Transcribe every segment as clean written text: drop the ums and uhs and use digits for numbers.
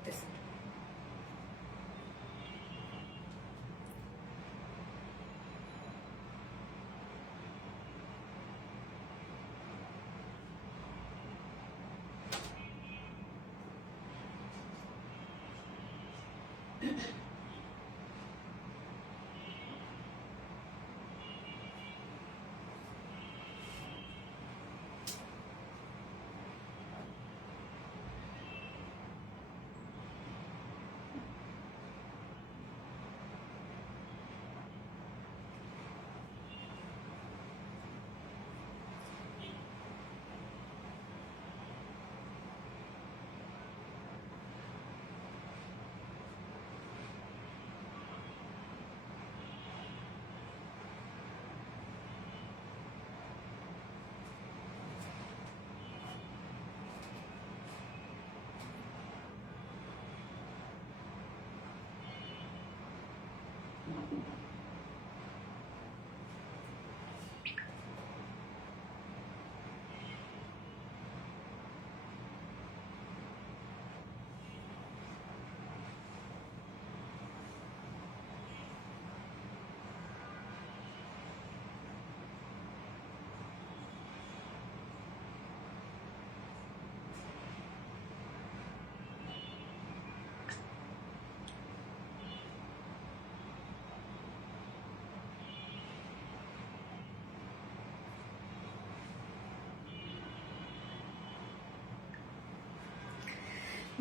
করতেছি।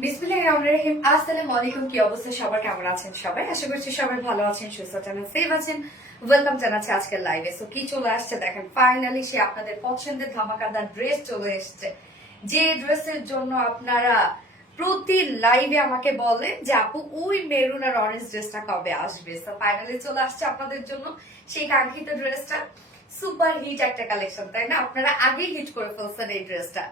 বিসমিল্লাহির রহমানির রহিম। আসসালামু আলাইকুম। কি অবস্থা সবার, কেমন আছেন সবাই? আশা করছি সবাই ভালো আছেন, সুস্থ আছেন, সেফ আছেন। ওয়েলকাম জানাচ্ছি আজকের লাইভে। সো কি চলে আসছে দেখেন, ফাইনালি সে আপনাদের পছন্দের ধামাকাদার ড্রেস চলে এসেছে, যে ড্রেসের জন্য আপনারা প্রতি লাইভে আমাকে বলেন যে আপু ওই মেরুন আর অরেঞ্জ ড্রেসটা কবে আসবে। সো ফাইনালি চলে আসছে আপনাদের জন্য সেই কাঙ্ক্ষিত ড্রেসটা। সুপার হিট একটা কালেকশন, তাই না? আপনারা আগেই হিট করে ফেলছেন এই ড্রেসটা,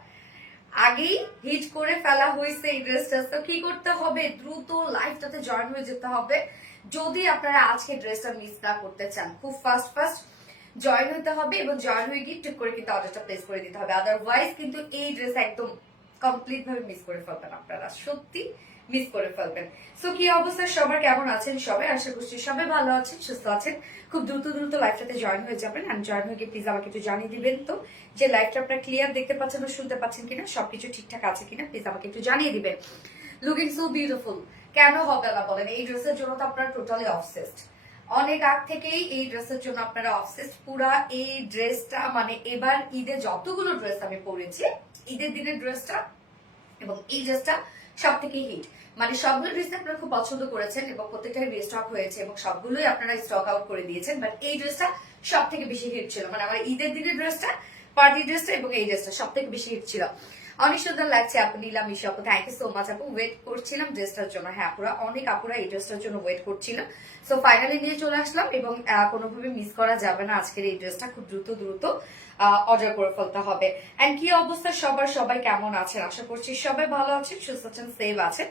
আগেই হিট করে ফেলা হয়েছে এই ড্রেসটা। তো কি করতে হবে, দ্রুত লাইভটাতে জয়েন হয়ে যেতে হবে যদি আপনারা আজকে ড্রেসটা মিস না করতে চান। খুব ফাস্ট ফাস্ট জয়েন হতে হবে এবং জয়েন হয়ে গিয়ে ঠিক করে কিন্তু অর্ডারটা প্লেস করে দিতে হবে। আদারওয়াইজ কিন্তু এই ড্রেস একদম কমপ্লিট ভাবে মিস করে ফেলবেন, আপনারা সত্যি মিস করে ফেলবেন। সো কি অবস্থা সবার, কেমন আছেন সবাই? আশা করছি সবাই ভালো আছেন, সুস্থ আছেন। খুব দ্রুত দ্রুত লাইভটাতে জয়েন হয়ে যাবেন। আর জয়েন হয়ে গিয়ে প্লিজ আমাকে একটু জানিয়ে দিবেন তো যে লাইভটা আপনারা ক্লিয়ার দেখতে পাচ্ছেন বা শুনতে পাচ্ছেন কিনা, সবকিছু ঠিকঠাক আছে কিনা, প্লিজ আমাকে একটু জানিয়ে দিবেন। লুকিং সো বিউটিফুল, কেন হবে না বলেন? এই ড্রেসের জন্য তো আপনারা টোটালি অবসেসড। অনেক আগ থেকেই এই ড্রেসের জন্য আপনারা অবসেসড। পুরা এই ড্রেসটা মানে এবার ঈদে যতগুলো ড্রেস আমি পরেছি, ঈদের দিনের ড্রেসটা এবং এই ড্রেসটা সব থেকে হিট। মানে সবগুলো ড্রেস আপনারা খুব পছন্দ করেছেন এবং প্রত্যেকটাই রিস্টক হয়েছে এবং সবগুলোই আপনারা স্টক আউট করে দিয়েছেন। বাট এই ড্রেসটা সব থেকে বেশি হিট ছিল, মানে আমার ঈদের দিনের ড্রেসটা, পার্টি ড্রেসটা এবং এই ড্রেসটা সব থেকে বেশি হিট ছিল। অনেক সুন্দর লাগছে আপু, নীলা মিশা আপু, থ্যাংক ইউ সো মাচ আপু। ওয়েট করছিলাম ড্রেসটার জন্য, হ্যাঁ আপুরা, অনেক আপুরা এই ড্রেসটার জন্য ওয়েট করছিল। সো ফাইনালি নিয়ে চলে আসলাম এবং কোনোভাবে মিস করা যাবে না আজকের এই ড্রেসটা। খুব দ্রুত দ্রুত অর্ডার করে ফেলতে হবে। এন্ড কি অবস্থা সবার, সবাই কেমন আছেন? আশা করছি সবাই ভালো আছেন, সুস্থ আছেন, সেভ আছেন।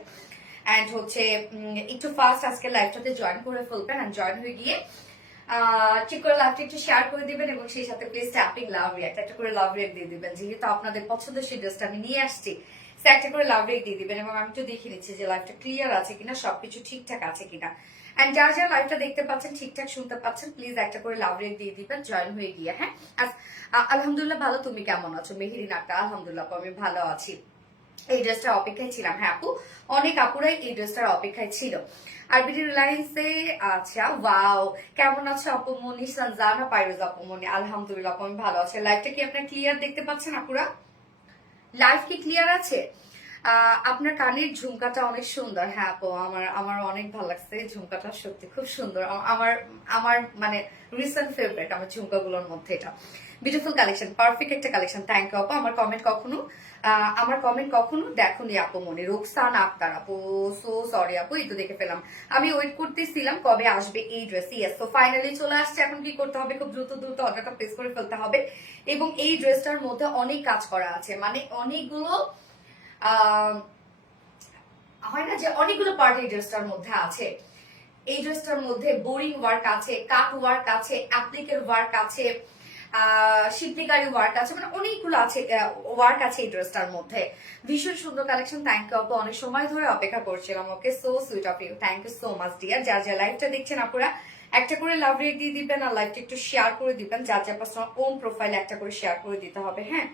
এন্ড হচ্ছে একটু ফাস্ট আজকে লাইভটাতে জয়েন করে ফেলবেন। এন্ড জয়েন হয়ে গিয়ে ঠিক করে লাইভটা একটু শেয়ার করে দিবেন এবং সেই সাথে প্লিজ ট্যাপিং লাভ রিয়াক্ট একটা করে লাভ রিয়াক্ট দিয়ে দিবেন। যেহেতু আপনাদের পছন্দের সেই ড্রেসটা আমি নিয়ে আসছি, সে একটা করে লাভ রিয়াক্ট দিয়ে দিবেন এবং আমি একটু দেখে নিচ্ছি যে লাইভটা ক্লিয়ার আছে কিনা, সবকিছু ঠিকঠাক আছে কিনা। এন্ড যারা যারা লাইভটা দেখতে পাচ্ছেন, ঠিকঠাক শুনতে পাচ্ছেন, প্লিজ একটা করে লাভ রিয়াক্ট দিয়ে দিবেন জয়েন হয়ে গিয়ে। হ্যাঁ, আলহামদুলিল্লাহ ভালো, তুমি কেমন আছো? মেহেরিন আক্তার, আলহামদুলিল্লাহ আমি ভালো আছি। এই ড্রেসটার অপেক্ষায় ছিলাম, হ্যাঁ আপু, অনেক আপুরাই এই ড্রেসটার অপেক্ষায় ছিল। আরবিডি রিলায়েন্সে, আচ্ছা ওয়াও, কেমন আছো আপু মনি? সঞ্জানা পাইরোজ আপু মনি, আলহামদুলিল্লাহ আমি ভালো আছি। লাইভটা কি আপনার ক্লিয়ার দেখতে পাচ্ছেন আপুরা? লাইভ কি ক্লিয়ার আছে? আপনার কানের ঝুমকাটা অনেক সুন্দর। হ্যাঁ আপু, আমার আমার অনেক ভালো লাগছে ঝুমকাটা, সত্যি খুব সুন্দর। আমার আমার মানে রিসেন্ট ফেভারিট আমার ঝুমকাগুলোর মধ্যে এটা। বিউটিফুল কালেকশন, পারফেক্ট একটা কালেকশন। থ্যাংক ইউ আপু। আমার কমেন্ট কখনো দেখুনি আপু মনে। রোকসান আক্তার আপু, সো সরি আপু, এই তো দেখে পেলাম। আমি ওয়েট করতেছিলাম কবে আসবে এই ড্রেস। ইয়েস, তো ফাইনালি চলে আসছে। এখন কি করতে হবে, খুব দ্রুত দ্রুত অর্ডারটা প্লেস করে ফেলতে হবে। এবং এই ড্রেসটার মধ্যে অনেক কাজ করা আছে, মানে অনেকগুলো হয় না যে অনেকগুলো পার্ট এই ড্রেসটার মধ্যে আছে। এই ড্রেসটার মধ্যে বোরিং ওয়ার্ক আছে, কাট ওয়ার্ক আছে, অ্যাপ্লিকের ওয়ার্ক আছে, শিবলিকারি ওয়ার্ক আছে, মানে অনেকগুলো আছে ওয়ার্ক আছে এই ড্রেসটার মধ্যে। ভীষণ সুন্দর কালেকশন। থ্যাংক ইউ আপু, অনেক সময় ধরে অপেক্ষা করছিলাম। Okay, so sweet of you, thank you so much dear. যার যা লাইভটা দেখছেন আপুরা একটা করে লাভ রেট দিয়ে দিবেন, আর লাইভটা একটু শেয়ার করে দিবেন। যার যার পার্সোনাল ওন প্রোফাইলে একটা করে শেয়ার করে দিতে হবে। হ্যাঁ,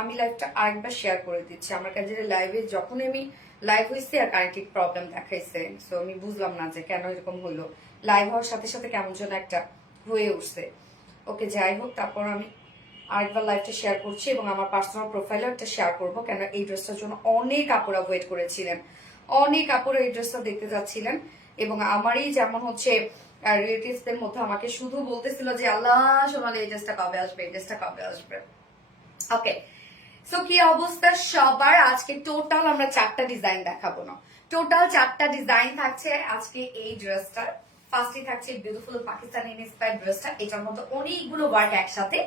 আমি লাইভটা আরেকবার শেয়ার করে দিচ্ছি। আমার কাছে লাইভে যখন আমি লাইভ হয়েছে আর কানেক্টিভ প্রবলেম দেখাইছে, সো আমি বুঝলাম না যে কেন এরকম হলো। লাইভ হওয়ার সাথে সাথে কেমন যেন একটা হয়ে উঠছে। ওকে, যাই হোক, তারপর আমি আরেকবার লাইভটা শেয়ার করছি এবং আমার পার্সোনাল প্রোফাইলে একটা শেয়ার করবো, কেন এই ড্রেসটার জন্য অনেক আপুরা ওয়েট করেছিলেন। অনেক আপুরা এই ড্রেসটা দেখতে যাচ্ছিলেন এবং আমারই যেমন হচ্ছে রিলেটিভসদের মধ্যে আমাকে শুধু বলতেছিল যে আল্লাহ সোনালি এই ড্রেসটা কবে আসবে, এই ড্রেসটা কবে আসবে। ওকে, সো কি অবস্থা সবার? আজকে টোটাল আমরা 4টা ডিজাইন দেখাবো না, টোটাল 4টা ডিজাইন থাকছে আজকে এই ড্রেসটার। ফার্স্টে থাকছে বিউটিফুল পাকিস্তানি ইন্সপায়ার্ড ড্রেসটা, এটার মধ্যে অনেকগুলো ওয়ার্ক একসাথে।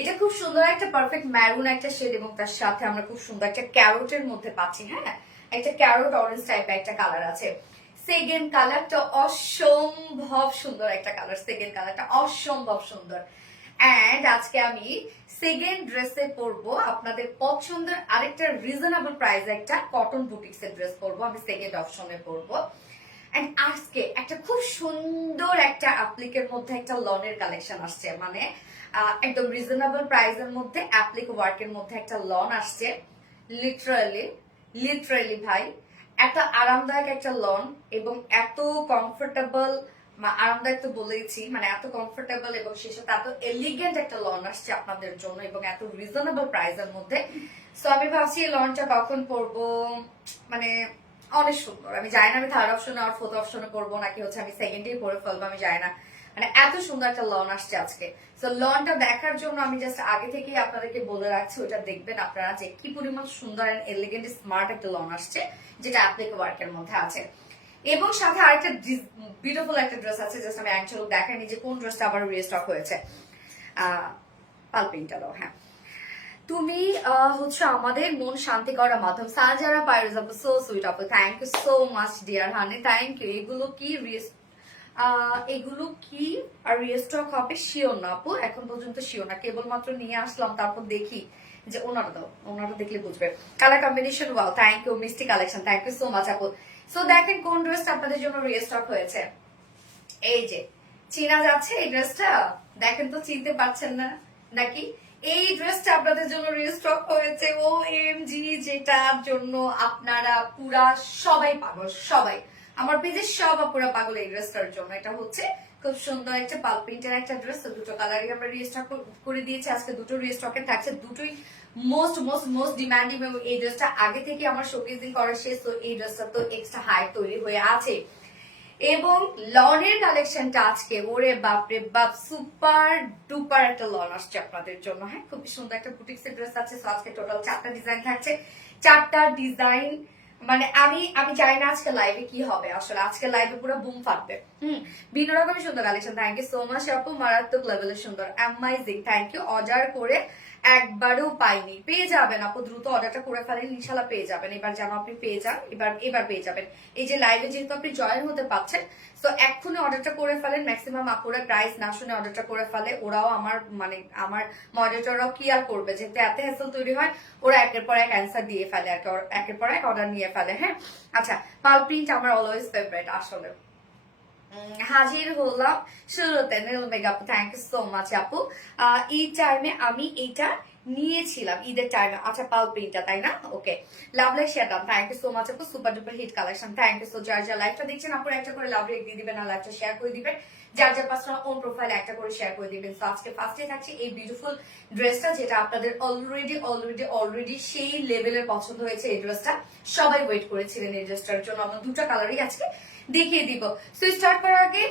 এটা খুব সুন্দর একটা পারফেক্ট ম্যারুন একটা শেড এবং তার সাথে আমরা খুব সুন্দর একটা ক্যারোটের মধ্যে পাচ্ছি। হ্যাঁ, একটা ক্যারোট অরেঞ্জ টাইপের একটা কালার আছে। সেকেন্ড কালারটা অসম্ভব সুন্দর একটা কালার, সেকেন্ড কালারটা অসম্ভব সুন্দর। এন্ড আজকে আমি সেকেন্ড ড্রেসে পরবো আপনাদের পছন্দের আরেকটা রিজনেবল প্রাইস একটা কটন বুটিক্স এর ড্রেস পরবো, আমি সেকেন্ড অপশনে পরবো। এন্ড আজকে একটা খুব সুন্দর একটা অ্যাপ্লিকের মধ্যে একটা লনের কালেকশন আসছে, মানে একদম রিজনেবল প্রাইসের মধ্যে অ্যাপ্লিক ওয়ার্কের মধ্যে একটা লন আসছে। লিটারালি লিটারালি ভাই এত আরামদায়ক একটা লন এবং এত কমফোর্টেবল, আরামদায়ক তো বলেইছি, মানে এত কমফোর্টেবল এবং সে সাথে এত এলিগেন্ট একটা লন আসছে আপনাদের জন্য এবং এত রিজনেবল প্রাইসের মধ্যে। সো আমি ভাবছি এই লনটা কখন পরবো, মানে অনেক সুন্দর। আমি জানি না আমি থার্ড অপশনে আর ফোর্থ অপশনে পরবো নাকি হচ্ছে আমি সেকেন্ডেই পরে ফেলবো, আমি জানি না, মানে এত সুন্দর একটা লন আসছে আজকে। সো লনটা দেখার জন্য আমি জাস্ট আগে থেকেই আপনাদেরকে বলে রাখছি, ওটা দেখবেন আপনারা যে কি পরিমাণ সুন্দর এন্ড এলিগেন্ট স্মার্ট একটা লন আসছে, যেটা অ্যাপ্লিক ওয়ার্কের মধ্যে আছে। এবং সাথে আরেকটা বিউটিফুল একটা ড্রেস আছে, জাস্ট আমি অ্যাকচুয়ালি দেখাইনি যে কোন ড্রেসটা আবার রিস্টক হয়েছে। পালপিংটা দাও। হ্যাঁ, তুমি হচ্ছে আমাদের মন শান্তি করার মাধ্যম। সাজারা পাইরোজ আপু, সো সুইট আপু, thank you so much dear honey, thank you. এগুলো কি এগুলো কি আর রিস্টক হবে শিওর না আপু, এখন পর্যন্ত শিওর না, কেবলমাত্র নিয়ে আসলাম, তারপর দেখি যে ওনারা দাও, ওনারা দেখলে বুঝবে। Colour combination wow, thank you. মিষ্টি collection, thank you so much আপু। সো দেখেন কোন ড্রেসটা আপনাদের জন্য রিস্টক হয়েছে। এই যে চিনা যাচ্ছে এই ড্রেসটা, দেখেন তো চিনতে পারছেন না নাকি? এই ড্রেসটা আপনাদের জন্য রিস্টক হয়েছে। ও এম জি, যেটার জন্য আপনারা পুরা সবাই পাগল, সবাই আমার পেজের সব পুরা পাগল এই ড্রেসটার জন্য। এটা হচ্ছে খুব সুন্দর একটা পাল প্রিন্টের একটা ড্রেস, দুটো কালারই আমরা রিস্টক করে দিয়েছি আজকে, দুটো রিস্টকে থাকছে, দুটোই মোস্ট মোস্ট মোস্ট ডিমান্ডিং এবং এই ড্রেসটা আগে থেকে আমার শোকেসিং করা শেষ, তো এই ড্রেসটা তো এক্সট্রা হাই তৈরি হয়ে আছে। এবং লনের কালেকশনটা আজকে ওরে বাপরে বাপ, সুপার ডুপার একটা লন আসছে আপনাদের জন্য। হ্যাঁ, খুব সুন্দর একটা বুটিক্স এর ড্রেস আছে। আজকে টোটাল 4টা ডিজাইন থাকছে, 4টা ডিজাইন, মানে আমি জানি না আজকে লাইভে কি হবে, আসলে আজকে লাইভে পুরো বুম ফাটবে। বিভিন্ন রকমের সুন্দর collection, thank you so much আপু, মারাত্মক লেভেলের সুন্দর, অ্যামাইজিং, থ্যাংক ইউ। অর্ডার করে একবারও পাইনি, পেয়ে যাবেন আপু, দ্রুত অর্ডারটা করে ফেলেন, ইনশাল্লাহ পেয়ে যাবেন। এবার যেন আপনি পেয়ে যান, এবার পেয়ে যাবেন। এই যে লাইভে যেহেতু আপনি জয়েন হতে পারছেন, তো এক্ষুনি অর্ডারটা করে ফেলেন। ম্যাক্সিমাম আপুরা প্রাইস না শুনে অর্ডারটা করে ফেলে, ওরাও আমার মডারেটররাও কি আর করবে, যেহেতু এত হ্যাসেল তৈরি হয়, ওরা একের পর এক অ্যান্সার দিয়ে ফেলে আর একের পর এক অর্ডার নিয়ে ফেলে। হ্যাঁ, আচ্ছা, পাল প্রিন্ট আমার অলওয়েজ ফেভারিট আসলে। হাজির হলাম শুরুতে নীল makeup, thank you so much আপু। এই টাইমে আমি এইটা নিয়েছিলাম ঈদের টাইমে। আচ্ছা, পাল প্রিন্টটা তাই না? Okay, lovely share done, thank you so much আপু, super duper hit collection, thank you so. যার যা লাইভটা দেখছেন আপনারা একটা করে লাভ রেট দিয়ে দিবেন আর লাইভটা শেয়ার করে দিবেন, যার যার পার্সোনাল ওন প্রোফাইলে একটা করে শেয়ার করে দিবেন। তো আজকে ফার্স্টে থাকছে এই বিউটিফুল ড্রেসটা, যেটা আপনাদের অলরেডি সেই লেভেলের পছন্দ হয়েছে। এই ড্রেসটা সবাই ওয়েট করেছিলেন এই ড্রেসটার জন্য। আমরা দুটো কালারই আজকে দেখিয়ে দিব। সো স্টার্ট করার আগে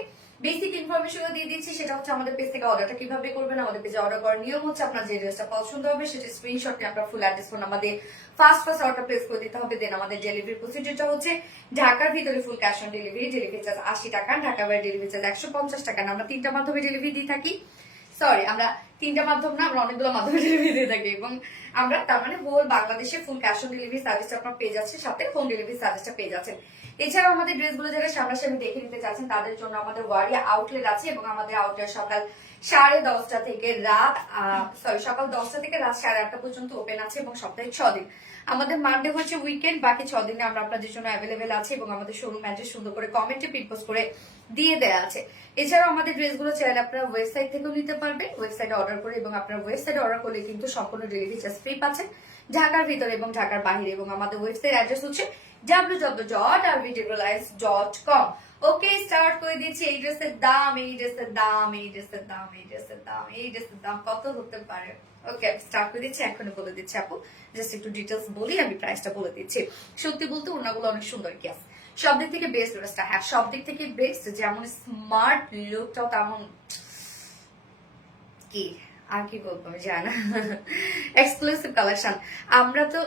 বেসিক ইনফরমেশন দিয়ে দিচ্ছি, সেটা হচ্ছে আমাদের পেজ থেকে অর্ডারটা কিভাবে করবেন। আমাদের পেজে অর্ডার করার নিয়ম হচ্ছে আপনার যে ড্রেসটা পছন্দ হবে সেটা স্ক্রিনশট নিয়ে আপনার ফুল অ্যাড্রেস ফোন আমাদের ফার্স্ট অর্ডার প্লেস করে দিতে হবে। দেন আমাদের ডেলিভারি প্রসিডিউরটা হচ্ছে ঢাকার ভিতরে full cash on delivery, delivery charge 80 টাকা, ঢাকার বাইরে ডেলিভারি চার্জ 150 টাকা। আমরা 3টা মাধ্যমে ডেলিভারি দিয়ে থাকি, সরি আমরা তিনটা মাধ্যম না, আমরা অনেকগুলো মাধ্যমে ডেলিভারি দিয়ে থাকি এবং আমরা তার মানে হোল বাংলাদেশে ফুল ক্যাশ অন ডেলিভারি সার্ভিসটা আপনার পেয়ে যাচ্ছে, সাথে হোম ডেলিভারি সার্ভিসটা পেয়ে যাচ্ছেন। এছাড়াও আমাদের ড্রেসগুলো যারা সামনাসামনি দেখে নিতে চাচ্ছেন তাদের জন্য আমাদের ওয়ারিয়া আউটলেট আছে এবং আমাদের আউটলেট সকাল 10:30 থেকে রাত সকাল 10টা থেকে রাত 8:30 পর্যন্ত ওপেন আছে এবং সপ্তাহে 6 দিন। আমাদের মানডে হচ্ছে উইকেন্ড, বাকি 6 দিনে আমরা আপনাদের জন্য অ্যাভেলেবেল আছে এবং আমাদের শোরুম অ্যাড্রেস সুন্দর করে কমেন্টে পিন পোস্ট করে দিয়ে দেয়া আছে। এছাড়াও আমাদের ড্রেসগুলো চাইলে আপনারা ওয়েবসাইট থেকেও নিতে পারবেন, ওয়েবসাইটে অর্ডার করে, এবং আপনারা ওয়েবসাইটে অর্ডার করলে কিন্তু সম্পূর্ণ ডেলিভারি চার্জ ফ্রি পাচ্ছেন ঢাকার ভিতরে এবং ঢাকার বাইরে। এবং আমাদের ওয়েবসাইট অ্যাড্রেস হচ্ছে www.rvdesigns.com। ওকে, স্টার্ট করে দিচ্ছি। এই ড্রেসের দাম, এই ড্রেসের দাম, এই ড্রেসের দাম, এই ড্রেসের দাম, এই ড্রেসের দাম কত হতে পারে? ওকে, স্টার্ট করে দিচ্ছি, এখনই বলে দিচ্ছি আপু। জাস্ট একটু ডিটেলস বলি, আমি প্রাইসটা বলে দিচ্ছি। সত্যি বলতে ওনাগুলো অনেক সুন্দর, কি আছে সব দিক থেকে বেস্ট ড্রেসটা। হ্যাঁ, সব দিক থেকে বেস্ট, যেমন স্মার্ট লুকটাও তেমন কি আর কি বলবো আমি জানি না। Exclusive collection. আমরা তো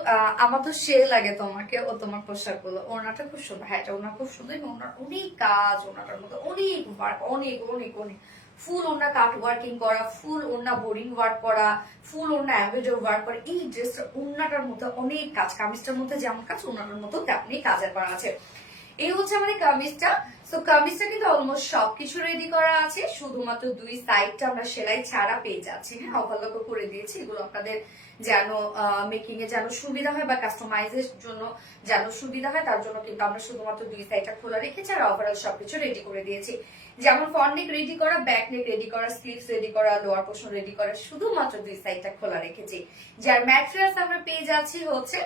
আমার তো সে লাগে তোমাকে ও তোমার পোশাক গুলো। ওনাটা খুব সুন্দর, হ্যাঁ এটা ওনা খুব সুন্দর এবং ওনার অনেক কাজ, ওনাটার মধ্যে অনেক ওয়ার্ক, অনেক অনেক অনেক ফুল ওনা কাট ওয়ার্কিং করা, ফুল ওনা বোরিং ওয়ার্ক করা, ফুল ওনা এমব্রয়ডারি ওয়ার্ক করা। এই ড্রেসটা ওনাটার মধ্যে অনেক কাজ, কামিজটার মধ্যে যেমন কাজ ওনাটার মধ্যে তেমনি কাজের করা আছে। এই হচ্ছে আমাদের কামিজটা। সো কামিজটা কিন্তু অলমোস্ট সবকিছু রেডি করা আছে, শুধুমাত্র দুই সাইডটা আমরা সেলাই ছাড়া পেয়ে যাচ্ছি। হ্যাঁ, ওভারলকও করে দিয়েছি। এগুলো আপনাদের যেন মেকিং এ যেন সুবিধা হয় বা কাস্টমাইজের জন্য যেন সুবিধা হয়, তার জন্য কিন্তু আমরা শুধুমাত্র দুই সাইডটা খোলা রেখেছি আর ওভারঅল সবকিছু রেডি করে দিয়েছি। যেমন ফ্রন্ট নেক রেডি করা, ব্যাক নেক রেডি করা, স্লিভস রেডি করা, লোয়ার পোর্শন রেডি করা, শুধুমাত্র দুই সাইডটা খোলা রেখেছি। যার ম্যাটেরিয়ালস আমরা পেয়ে যাচ্ছি হচ্ছে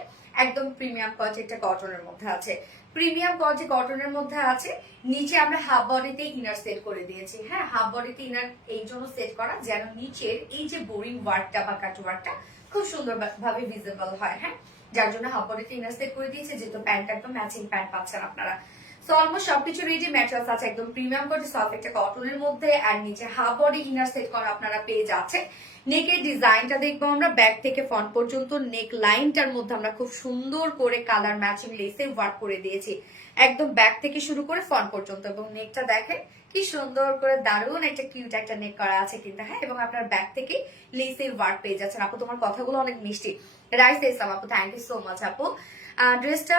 একদম প্রিমিয়াম কোয়ালিটি, একটা কটনের মধ্যে আছে, প্রিমিয়াম কোয়ালিটি কটনের মধ্যে আছে। নিচে আমরা হাফ বডিতে ইনার সেট করে দিয়েছি। হ্যাঁ, হাফ বডিতে ইনার এই জন্য সেট করা যেন নিচের এই যে বোরিং ওয়ার্কটা বা কাট ওয়ার্কটা খুব সুন্দর ভাবে ভিজিবল হয়। হ্যাঁ, যার জন্য হাফ বডিতে ইনার সেট করে দিয়েছি, যেহেতু প্যান্ট একদম ম্যাচিং প্যান্ট পাচ্ছেন আপনারা। সো অলমোস্ট সবকিছু রেডি, ম্যাটেরিয়ালস আছে একদম প্রিমিয়াম কোয়ালিটি সফট একটা কটনের মধ্যে, আর নিচে হাফ বডি ইনার সেট করা আপনারা পেয়ে যাচ্ছেন। নেকের ডিজাইনটা দেখবো আমরা ব্যাক থেকে ফ্রন্ট পর্যন্ত। নেক লাইনটার মধ্যে আমরা খুব সুন্দর করে কালার ম্যাচিং লেসে ওয়ার্ক করে দিয়েছি, একদম ব্যাক থেকে শুরু করে ফ্রন্ট পর্যন্ত। এবং নেকটা দেখেন কি সুন্দর করে, দারুণ একটা কিউট একটা নেক করা আছে কিন্তু। হ্যাঁ, এবং আপনার ব্যাক থেকে লেসে ওয়ার্ক পেয়ে যাচ্ছেন। আপু তোমার কথাগুলো অনেক মিষ্টি। রাইস ইসলাম আপু, থ্যাংক ইউ সো মাচ আপু। ড্রেসটা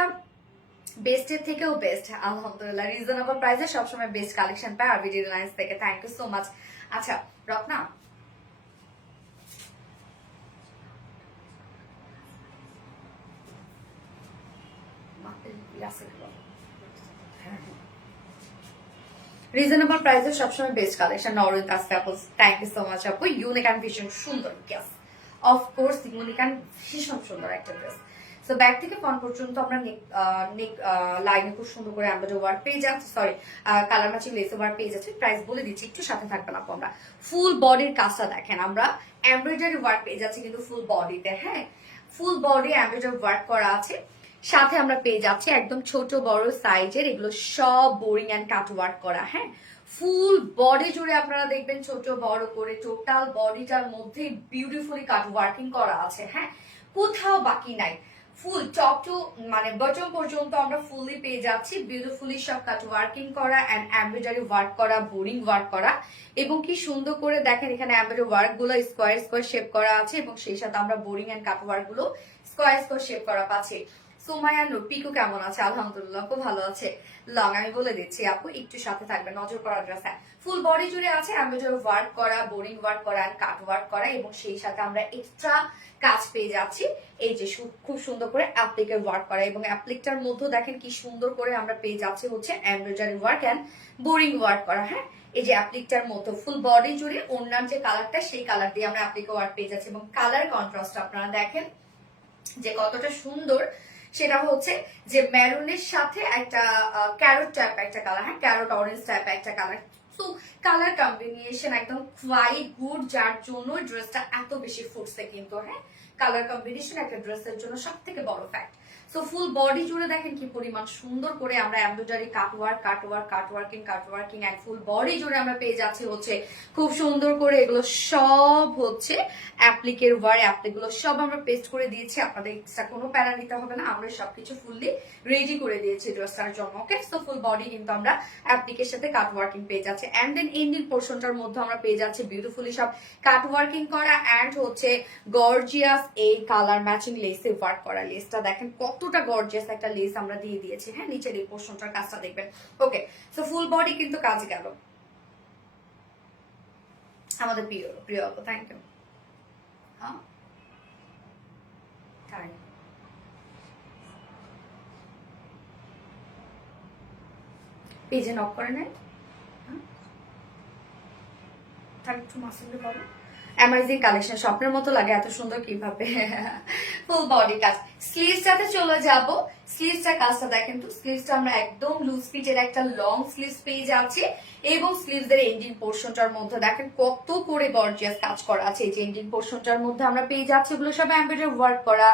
বেস্টের থেকেও বেস্ট, আলহামদুলিল্লাহ। রিজনেবল প্রাইসে সবসময় বেস্ট কালেকশন পায় আরবি ডিজাইনস থেকে। Thank you so much. আচ্ছা রত্না, রিজনেবল প্রাইসে সবসময় বেস্ট কালেকশন নরওয়ে কাস্ট অ্যাপলস। থ্যাংক ইউ সো মাচ আপু। ইউনিক অ্যান্ড ভীষণ সুন্দর, ইয়েস অফকোর্স ইউনিক অ্যান্ড ভীষণ সুন্দর একটা ড্রেস। সো ব্যাক থেকে ফ্রন্ট পর্যন্ত আমরা নেক লাইনে খুব সুন্দর করে এমব্রয়ডারি ওয়ার্ক পেয়ে যাচ্ছি, sorry colour matching less work পেয়ে যাচ্ছি। প্রাইস বলে দিচ্ছি, একটু সাথে থাকবেন আপু। আমরা ফুল বডির কাজটা দেখেন, আমরা এমব্রয়ডারি ওয়ার্ক পেয়ে যাচ্ছি কিন্তু ফুল বডিতে। হ্যাঁ, ফুল বডি এমব্রয়ডারি ওয়ার্ক করা আছে, সাথে আমরা পেয়ে যাচ্ছি একদম ছোট বড় সাইজের, এগুলো সব বোরিং এন্ড কাট ওয়ার্ক করা। হ্যাঁ, ফুল বডি জুড়ে আপনারা দেখবেন ছোট বড় করে টোটাল বডিটার মধ্যে বিউটিফুলি কাট ওয়ার্কিং করা আছে। হ্যাঁ, কোথাও বাকি নাই, ফুল টপ টু মানে বটম পর্যন্ত আমরা ফুললি পেয়ে যাচ্ছি বিউটিফুলি সব কাট ওয়ার্কিং করা এন্ড এমব্রয়ডারি ওয়ার্ক করা, বোরিং ওয়ার্ক করা। এবং কি সুন্দর করে দেখেন এখানে এমব্রয়ডারি ওয়ার্ক গুলো স্কোয়ার স্কোয়ার শেপ করা আছে এবং সেই সাথে আমরা বোরিং এন্ড কাট ওয়ার্ক গুলো স্কোয়ার স্কোয়ার শেপ করা পাচ্ছি। সুমাইয়া নূর পিকু কেমন আছে? আলহামদুলিল্লাহ খুব ভালো আছে। লং আমি বলে দিচ্ছি আপু, একটু সাথে থাকবে, নজর করা ড্রেস। ফুল বডি জুড়ে আছে এমব্রয়ডারি ওয়ার্ক করা, বোরিং ওয়ার্ক করা আর কাট ওয়ার্ক করা, এবং সেই সাথে আমরা এক্সট্রা কাজ পেয়ে যাচ্ছি এই যে খুব সুন্দর করে অ্যাপ্লিকের ওয়ার্ক করা। এবং অ্যাপ্লিকটার মধ্যে দেখেন কি সুন্দর করে আমরা পেয়ে যাচ্ছি হচ্ছে embroidery work and boring work করা। হ্যাঁ, এই যে অ্যাপ্লিকটার মতো ফুল বডি জুড়ে ওনার যে কালারটা সেই কালার দিয়ে আমরা অ্যাপ্লিকে ওয়ার্ক পেয়ে যাচ্ছি। এবং কালার কন্ট্রাস্ট আপনারা দেখেন যে কতটা সুন্দর, সেটা হচ্ছে যে মেরুনের সাথে একটা ক্যারট টাইপ একটা কালার। হ্যাঁ, ক্যারট অরেঞ্জ টাইপ একটা কালার। সো কালার কম্বিনেশন একদম কোয়াইট গুড, যার জন্য ড্রেসটা এত বেশি ফুটছে কিন্তু। হ্যাঁ, কালার কম্বিনেশন একটা ড্রেসের জন্য সব থেকে বড় ফ্যাক্ট। সো ফুল বডি জুড়ে দেখেন কি পরিমাণ সুন্দর করে আমরা embroidery cut working and full body জুড়ে আমরা পেয়ে যাচ্ছি হচ্ছে খুব সুন্দর করে এগুলো সব হচ্ছে অ্যাপ্লিকের অ্যাপ্লিকগুলো সব আমরা পেস্ট করে দিয়েছি, আপনাদের এক্সট্রা কোনো প্যারা নিতে হবে না, আমরা সবকিছু ফুললি রেডি করে দিয়েছি ড্রেসটার জন্য। ওকে, সো ফুল বডি কিন্তু আমরা অ্যাপ্লিকের সাথে কাটওয়ার্কিং পেয়ে যাচ্ছে এন্ড দেন এন্ডিং পোর্শনটার মধ্যে আমরা পেয়ে যাচ্ছি বিউটিফুলি সব কাটওয়ার্কিং করা এন্ড হচ্ছে গর্জিয়াস এই কালার ম্যাচিং লেসে ওয়ার্ক করা। লেসটা দেখেন কতটা গর্জিয়াস একটা লেস আমরা দিয়ে দিয়েছি। হ্যাঁ, নিচের এই পোর্শনটার কাজটা দেখবেন। ওকে, সো ফুল বডি কিন্তু কাজ গেল আমাদের প্রিয় প্রিয় আপু, থ্যাংক ইউ। হ্যাঁ তাই পেজে নক করে নেয়, তার একটু মাসুলকে বলো অ্যামাজিং কালেকশন স্বপ্নের মতো লাগে, এত সুন্দর কিভাবে। ফুল বডি কাজ। স্লিভসটাতে চলে যাব। স্লিভসটার কাজটা দেখেন তো, স্লিভসটা আমরা একদম লুজ ফিটের একটা লং স্লিভস পেয়ে যাচ্ছি এবং স্লিভসের এন্ডিং পোর্শনটার মধ্যে দেখেন কত করে গর্জিয়াস কাজ করা আছে। এই যে এন্ডিং পোর্শনটার মধ্যে আমরা পেয়ে যাচ্ছি এগুলো সব এমব্রয়ডারি ওয়ার্ক করা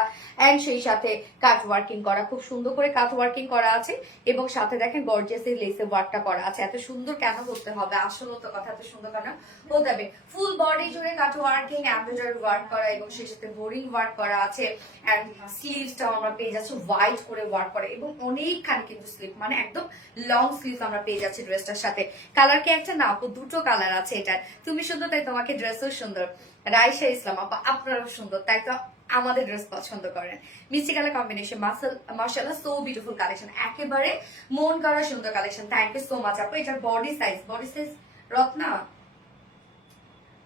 এন্ড সেই সাথে কাট ওয়ার্কিং করা, খুব সুন্দর করে কাট ওয়ার্কিং করা আছে এবং সাথে দেখেন গর্জিয়াস এই লেসে ওয়ার্কটা করা আছে। এত সুন্দর কেন করতে হবে, আসলে তো কথা এত সুন্দর কেন হতে হবে। ফুল বডি জুড়ে কাট ওয়ার্কিং এমব্রয়ডারি ওয়ার্ক করা এবং সেই সাথে বোরিং ওয়ার্ক করা আছে এন্ড স্লিভসটাও আমরা পেয়ে যাচ্ছি হোয়াইট করে ওয়ার্ক করে এবং অনেকখানি কিন্তু স্লিভ, মানে একদম লং স্লিভ আমরা পেয়ে যাচ্ছি ড্রেসটার সাথে। কালার কি একটা না আপু, দুটো কালার আছে এটা। তুমি সুন্দর তাই তোমাকে ড্রেসও সুন্দর। রাইসা ইসলাম আপা আপনারাও সুন্দর তাই তো আমাদের ড্রেস পছন্দ করেন। মিষ্টি কালার কম্বিনেশন মাশাআল্লাহ, সো বিউটিফুল কালেকশন, একেবারে মন করা সুন্দর collection. Thank you so much আপু। এটার body size Ratna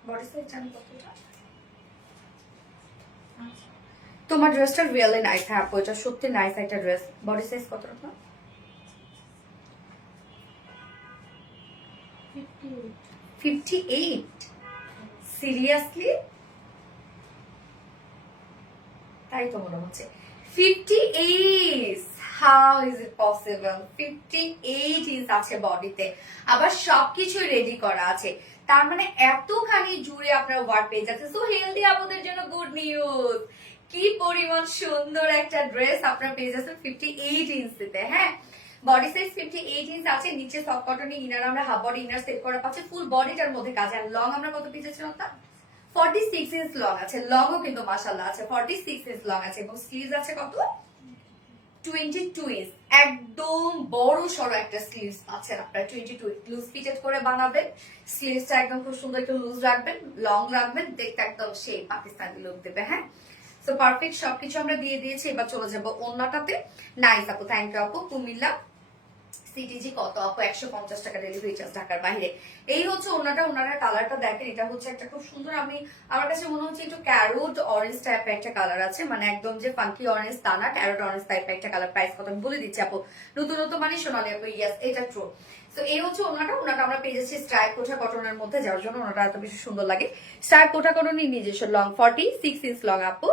body size জানি কতটা? তোমার ড্রেসটা রিয়েলি নাইস। হ্যাঁ আপু, এটা সত্যি নাইস একটা ড্রেস। বডি সাইজ কত রকম? 58? সিরিয়াসলি? তাই তো মনে হচ্ছে 58। How is it possible? 58 inch আছে বডিতে, আবার সবকিছু রেডি করা আছে, তার মানে এতখানি জুড়ে আপনার ওয়ার্ক পেয়ে যাচ্ছে। সো হেলদি আপুদের জন্য গুড নিউজ, কি পরিমাণ সুন্দর একটা ড্রেস আপনারা পেয়ে যাচ্ছেন 58 ইঞ্চিতে। হ্যাঁ, বডি সাইজ 58 ইঞ্চ আছে, নিচে সফট কটন ইনার আমরা হাফ বডি ইনার সেট করা পাচ্ছি, ফুল বডিটার মধ্যে কাজ। আর লং আমরা কত পেয়ে যাচ্ছি ওটা? 46 ইঞ্চ লং আছে, লংও কিন্তু মাশাআল্লাহ আছে 46 ইঞ্চ লং আছে এবং স্লিভস আছে কত? 22 ইঞ্চ, একদম বড় সড়ো একটা স্লিভস পাচ্ছেন আপনারা। 22 লুজ ফিটেড করে বানাবেন, স্লিভসটা একদম খুব সুন্দর একটু লুজ রাখবেন, লং রাখবেন, দেখতে একদম সেই পাকিস্তানি লুক দেবে। হ্যাঁ, সো পারফেক্ট সবকিছু আমরা দিয়ে দিয়েছি। এবার চলে যাবো ওন্নাটাতে। নাইস আপু, থ্যাংক ইউ আপু। কুমিল্লা সিটিজি কত আপু? 150 টাকা ডেলিভারি চার্জ ঢাকার বাইরে। এই হচ্ছে ওনাটা, ওনার কালারটা দেখেন, এটা হচ্ছে একটা খুব সুন্দর, আমার কাছে মনে হচ্ছে একটু ক্যারোট অরেঞ্জ টাইপের একটা কালার আছে, মানে একদম যে ফাঙ্কি অরেঞ্জ তা না, ক্যারোট অরেঞ্জ টাইপের একটা কালার। প্রাইস কত আমি বলে দিচ্ছি আপু, নতুন মানে সোনালি আপু। ইয়েস, এটা ট্রু। তো এই হচ্ছে ওনাটা আমরা পেয়ে যাচ্ছি স্ট্রাইপ কোটা কটনের মধ্যে, যার জন্য ওনাটা এত বেশি সুন্দর লাগে। স্ট্রাইপ কোটা কটনই নিজস্ব লং 46 ইঞ্চ লং আপু।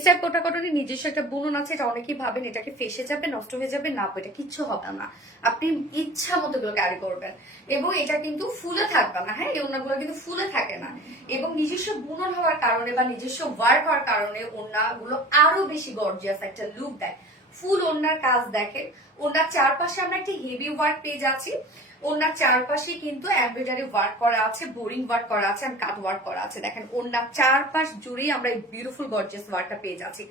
স্ট্রাইপ কোটা কটনের নিজস্ব একটা বুনন আছে, এটা অনেকেই ভাবেন এটাকে ফেসে যাবে, নষ্ট হয়ে যাবে, না আপু এটা কিচ্ছু হবে না, আপনি ইচ্ছা মতো গুলো ক্যারি করবেন এবং এটা কিন্তু ফুলে থাকবে না। হ্যাঁ, এই ওড়নাগুলো কিন্তু ফুলে থাকে না এবং নিজস্ব বুনন হওয়ার কারণে বা নিজস্ব ওয়ার্ক হওয়ার কারণে ওড়নাগুলো আরো বেশি গর্জিয়াস একটা লুক দেয়। ফুল ওড়নার কাজ দেখেন, ওড়নার চারপাশে আমরা একটা হেভি ওয়ার্ক পেয়ে যাচ্ছি, ওড়নার চারপাশে কিন্তু এমব্রয়ডারি ওয়ার্ক করা আছে, বোরিং ওয়ার্ক করা আছে আর কাট ওয়ার্ক করা আছে। দেখেন ওড়নার চারপাশ জুড়েই আমরা এই বিউটিফুল গর্জিয়াস ওয়ার্কটা পেয়ে যাচ্ছি।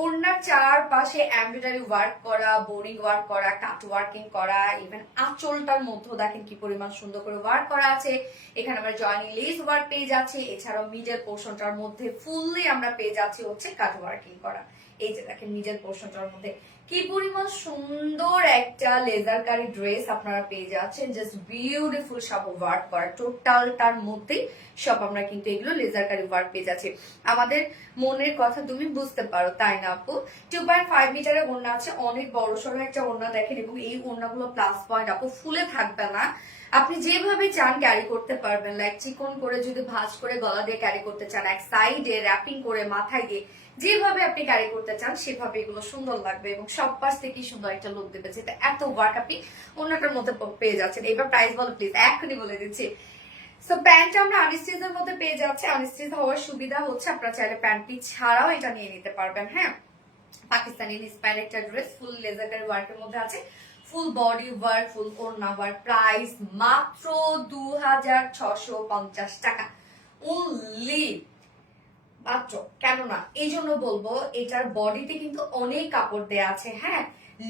ওড়নার চারপাশে এমব্রয়ডারি ওয়ার্ক করা, বোরিং ওয়ার্ক করা, কাট ওয়ার্কিং করা, ইভেন আঁচলটার মধ্যে দেখেন কি পরিমাণ সুন্দর করে ওয়ার্ক করা আছে। এখানে আমরা জয়নিং লেস ওয়ার্ক পেয়ে যাচ্ছি, এছাড়াও মিডল পোর্শনটার মধ্যে ফুললি আমরা পেয়ে যাচ্ছি হচ্ছে কাট ওয়ার্কিং করা। এই যে দেখেন মিডল পোর্শনটার মধ্যে কি পরিমাণ সুন্দর একটা লেজার কারি ড্রেস আপনারা পেয়ে যাচ্ছেন, জাস্ট বিউটিফুল সব ওয়ার্ক করা, টোটালটার মধ্যে সব আমরা কিন্তু এগুলো লেজার কারি ওয়ার্ক পেয়ে যাচ্ছি। আমাদের মনের কথা তুমি বুঝতে পারো, তাই না আপু? 2.5 মিটারের ওড়না আছে, অনেক বড় সড়ো একটা ওড়না দেখেন এবং এই ওড়নাগুলো প্লাস পয়েন্ট আপু, ফুলে থাকবে না, আপনি যেভাবে চান ক্যারি করতে পারবেন। লাইক চিকন করে যদি ভাঁজ করে গলা দিয়ে ক্যারি করতে চান, এক সাইডে র্যাপিং করে মাথায় দিয়ে যেভাবে আপনি ক্যারি করতে চান সেভাবে এগুলো সুন্দর লাগবে এবং সব পাশ থেকে সুন্দর একটা লুক দেবে, যেটা এত ওয়ার্ক আপনি অন্যটার মধ্যে পেয়ে যাচ্ছেন। এবার প্রাইস বলো প্লিজ, এখনই বলে দিচ্ছি। সো প্যান্টটা আমরা আনস্টিচের মধ্যে পেয়ে যাচ্ছি। আনস্টিচ হওয়ার সুবিধা হচ্ছে আপনারা চাইলে প্যান্টটি ছাড়াও এটা নিয়ে নিতে পারবেন। হ্যাঁ, পাকিস্তানি ইন্সপায়ার্ড একটা ড্রেস, ফুল লেজার ওয়ার্কের মধ্যে আছে, ফুল বডি ওয়ার্ক, ফুল ওড়না ওয়ার্ক। প্রাইস মাত্র 2650 টাকা অনলি, মাত্র। কেননা এই জন্য বলবো, এটার বডিতে কিন্তু অনেক কাপড় দেয়া আছে, হ্যাঁ,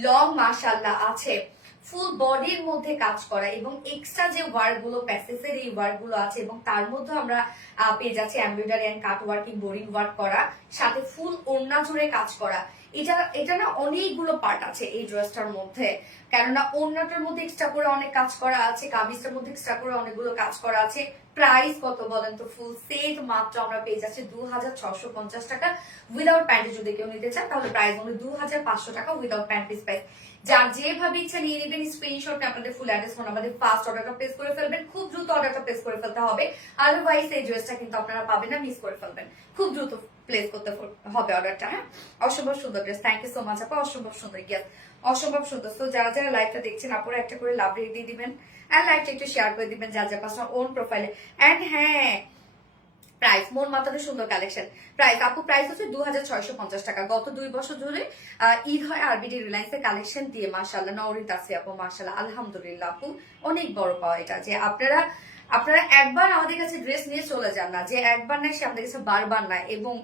লং মাশাআল্লাহ আছে, ফুল বডির মধ্যে কাজ করা, এবং এক্সট্রা যে ওয়ার্ক গুলো, প্যাসেসের এই ওয়ার্ক গুলো আছে, এবং তার মধ্যে আমরা পেয়ে যাচ্ছি embroidery and cut working, boring work করা, সাথে ফুল ওড়না জুড়ে কাজ করা। এটা না অনেকগুলো পার্ট আছে এই ড্রেসটার মধ্যে, কেননা ওড়নাটার মধ্যে এক্সট্রা করে অনেক কাজ করা আছে, কামিজটার মধ্যে এক্সট্রা করে অনেকগুলো কাজ করা আছে। প্রাইস কত বলেন তো? ফুল সেট মাত্র আমরা পেয়ে যাচ্ছি 2650 টাকা উইদাউট প্যান্টি। যদি কেউ নিতে চান তাহলে প্রাইস হলো 2500 টাকা উইদাউট প্যান্টি প্রাইস। যার যেভাবে ইচ্ছা নিয়ে নেবেন, স্ক্রিনশট আপনাদের ফুল অ্যাড্রেস ফোন আমাদের ফার্স্ট অর্ডারটা প্লেস করে ফেলবেন, খুব দ্রুত অর্ডারটা প্লেস করে ফেলতে হবে, আদারওয়াইজ এই ড্রেসটা কিন্তু আপনারা পাবেন না, মিস করে ফেলবেন। খুব দ্রুত প্লেস করতে হবে অর্ডারটা, হ্যাঁ। অসম্ভব সুন্দর dress, thank you so much আপা, অসম্ভব সুন্দর, ইয়াস অসম্ভব সুন্দর। তো যারা যারা লাইভটা দেখছেন আপনারা একটা করে লাভ রেট দিয়ে দিবেন, আর লাইভটা একটু শেয়ার করে দিবেন যার যার পাশে ওন প্রোফাইলে। এন্ড হ্যাঁ, প্রাইস মন মাতানো সুন্দর কালেকশন। প্রাইস আপু, প্রাইস হচ্ছে 2650 টাকা। গত 2 বছর ধরে ঈদ হয় আরবিডি রিলায়েন্সের কালেকশন দিয়ে, মাশাআল্লাহ নওরিন তাসি আপু, মাশাআল্লাহ আলহামদুলিল্লাহ আপু, অনেক বড় পাওয়া এটা, যে আপনারা একবার আমাদের কাছে ড্রেস নিয়ে চলে যান না, যে একবার নাই সে আমাদের কাছে বারবার নাই। এবং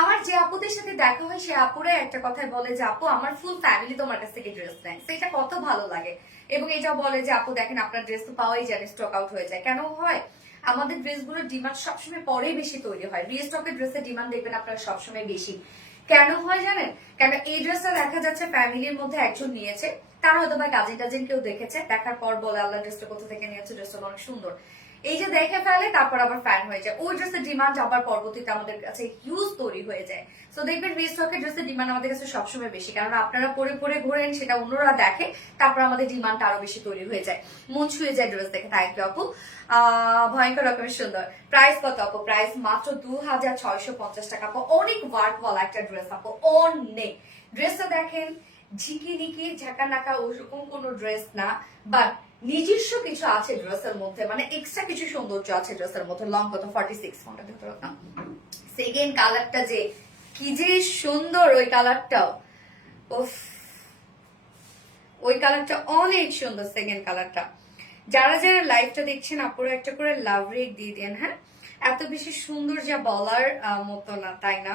আমার যে আপুদের সাথে দেখা হয়, সে আপুরা একটা কথাই বলে যে আপু আমার ফুল ফ্যামিলি তোমার কাছ থেকে ড্রেস নেয়, সেটা কত ভালো লাগে। এবং এটা বলে যে আপু দেখেন আপনার ড্রেস তো পাওয়াই যায়, স্টক আউট হয়ে যায়। কেন হয়? আমাদের ড্রেসগুলোর ডিমান্ড সবসময় পরে বেশি তৈরি হয়, রিস্টকের ড্রেসের ডিমান্ড দেখবেন আপনারা সবসময় বেশি। কেন হয় জানেন? কেন এই ড্রেসটা দেখা যাচ্ছে ফ্যামিলির মধ্যে একজন নিয়েছে, তার হয়তো বা কাজিন টাজিন কেউ দেখেছে, দেখার পর বলে আল্লাহ ড্রেসটা কোথা থেকে নিয়েছে, ড্রেসটা অনেক সুন্দর, এই যে দেখে ফেলে, তারপর আবার ফ্যান হয়ে যায়, ওই ড্রেসের ডিমান্ড আবার পরবর্তীতে আমাদের কাছে হিউজ তৈরি হয়ে যায়। তো দেখবেন রিস্টকের ড্রেসের ডিমান্ড আমাদের কাছে সবসময় বেশি, কারণ আপনারা পরে পরে ঘোরেন, সেটা অন্যরা দেখে, তারপর আমাদের ডিমান্ডটা আরো বেশি তৈরি হয়ে যায়, মন ছুঁয়ে যায় ড্রেস দেখে। থ্যাংক ইউ আপু, ভয়ঙ্কর রকমের সুন্দর। প্রাইস কত আপু? প্রাইস মাত্র 2650 টাকা আপু, অনেক ওয়ার্ক ওয়ালা একটা ড্রেস আপু, অনেক। ড্রেসটা দেখেন, ঝিকি নিকি ঝাঁকা নাকা ওরকম কোনো ড্রেস না, বাট নিজস্ব কিছু আছে ড্রেসের মধ্যে, মানে এক্সট্রা কিছু সৌন্দর্য আছে ড্রেসের মধ্যে। লং কত? 46 ফোনটা ভেতরে না, সেকেন্ড কালারটা যে কি যে সুন্দর, ওই কালারটাও উফ, ওই কালারটা অনেক সুন্দর, সেকেন্ড কালারটা। যারা যারা লাইভটা দেখছেন আপনারা একটা করে লাভ রেট দিয়ে দেন, হ্যাঁ, এত বেশি সুন্দর যা বলার মতো না, তাই না?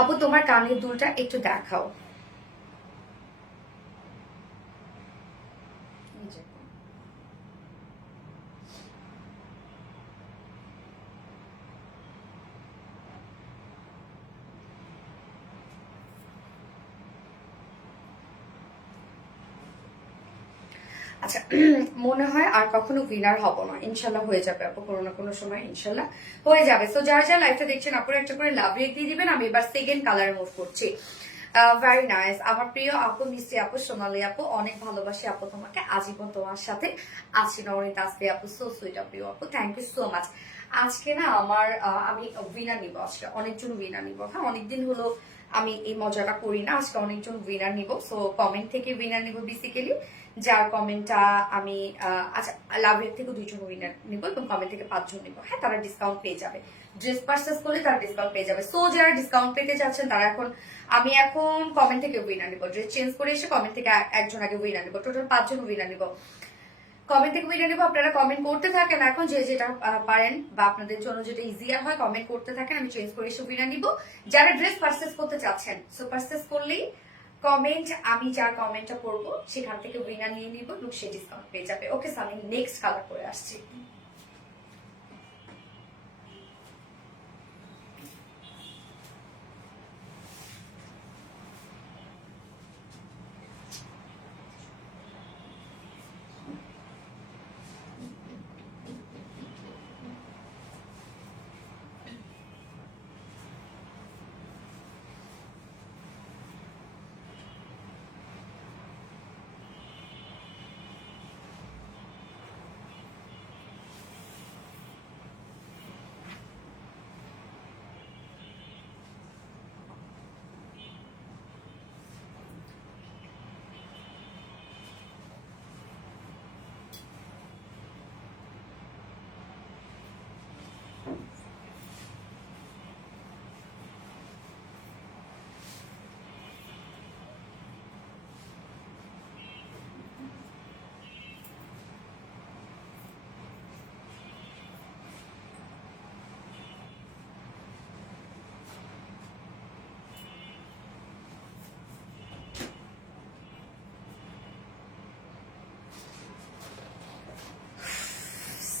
আপু তোমার কানের দুলটা একটু দেখাও। আচ্ছা, মনে হয় আর কখনো উইনার হব না, ইনশাল্লাহ হয়ে যাবে আপু, কোনো না কোনো সময় ইনশাল্লাহ হয়ে যাবে। তো যারা যারা লাইভটা দেখছেন আপনারা একটা করে লাভ রেট দিয়ে দিবেন। আমি এবার সেকেন্ড কালারে মুভ করছি। ভেরি নাইস, আমার প্রিয় আপু, মিষ্টি আপু, সোনালি আপু, অনেক ভালোবাসি আপু তোমাকে, আজীবন তোমার সাথে আছি। নবনীত আসতে আপু, সো সুইট আপু, আপু থ্যাংক ইউ সো মাচ। আজকে না আমার আমি উইনার নিব, আজকে অনেকজন উইনার নিব, হ্যাঁ, অনেকদিন হলো আমি এই মজাটা করি না, আজকে অনেকজন উইনার নিব। সো কমেন্ট থেকে উইনার নিব বেসিক্যালি, যার কমেন্টটা আমি আচ্ছা লাভ রেট থেকে 2 জন উইনার নিব, এবং কমেন্ট থেকে 5 জন নিব, হ্যাঁ, তারা ডিসকাউন্ট পেয়ে যাবে, ড্রেস পারচেস করলে তারা ডিসকাউন্ট পেয়ে যাবে। সো যারা ডিসকাউন্ট পেতে যাচ্ছেন তারা আমি এখন কমেন্ট থেকে উইনার নিব, ড্রেস চেঞ্জ করে এসে কমেন্ট থেকে একজন আগে উইনার নিব, টোটাল 5 জন উইনার নিব, কমেন্ট থেকে উইনার নিব। আপনারা কমেন্ট করতে থাকেন এখন, যে যেটা পারেন বা আপনাদের জন্য যেটা ইজিয়ার হয় কমেন্ট করতে থাকেন, আমি চেঞ্জ করে এসে উইনার নিব। যারা ড্রেস পারচেস করতে চাচ্ছেন, সো পারচেস করলেই কমেন্ট, আমি যার কমেন্টটা পড়বো সেখান থেকে উইনার নিয়ে নিব, এবং সে ডিসকাউন্ট পেয়ে যাবে। ওকে, আমি নেক্সট কালার করে আসছি।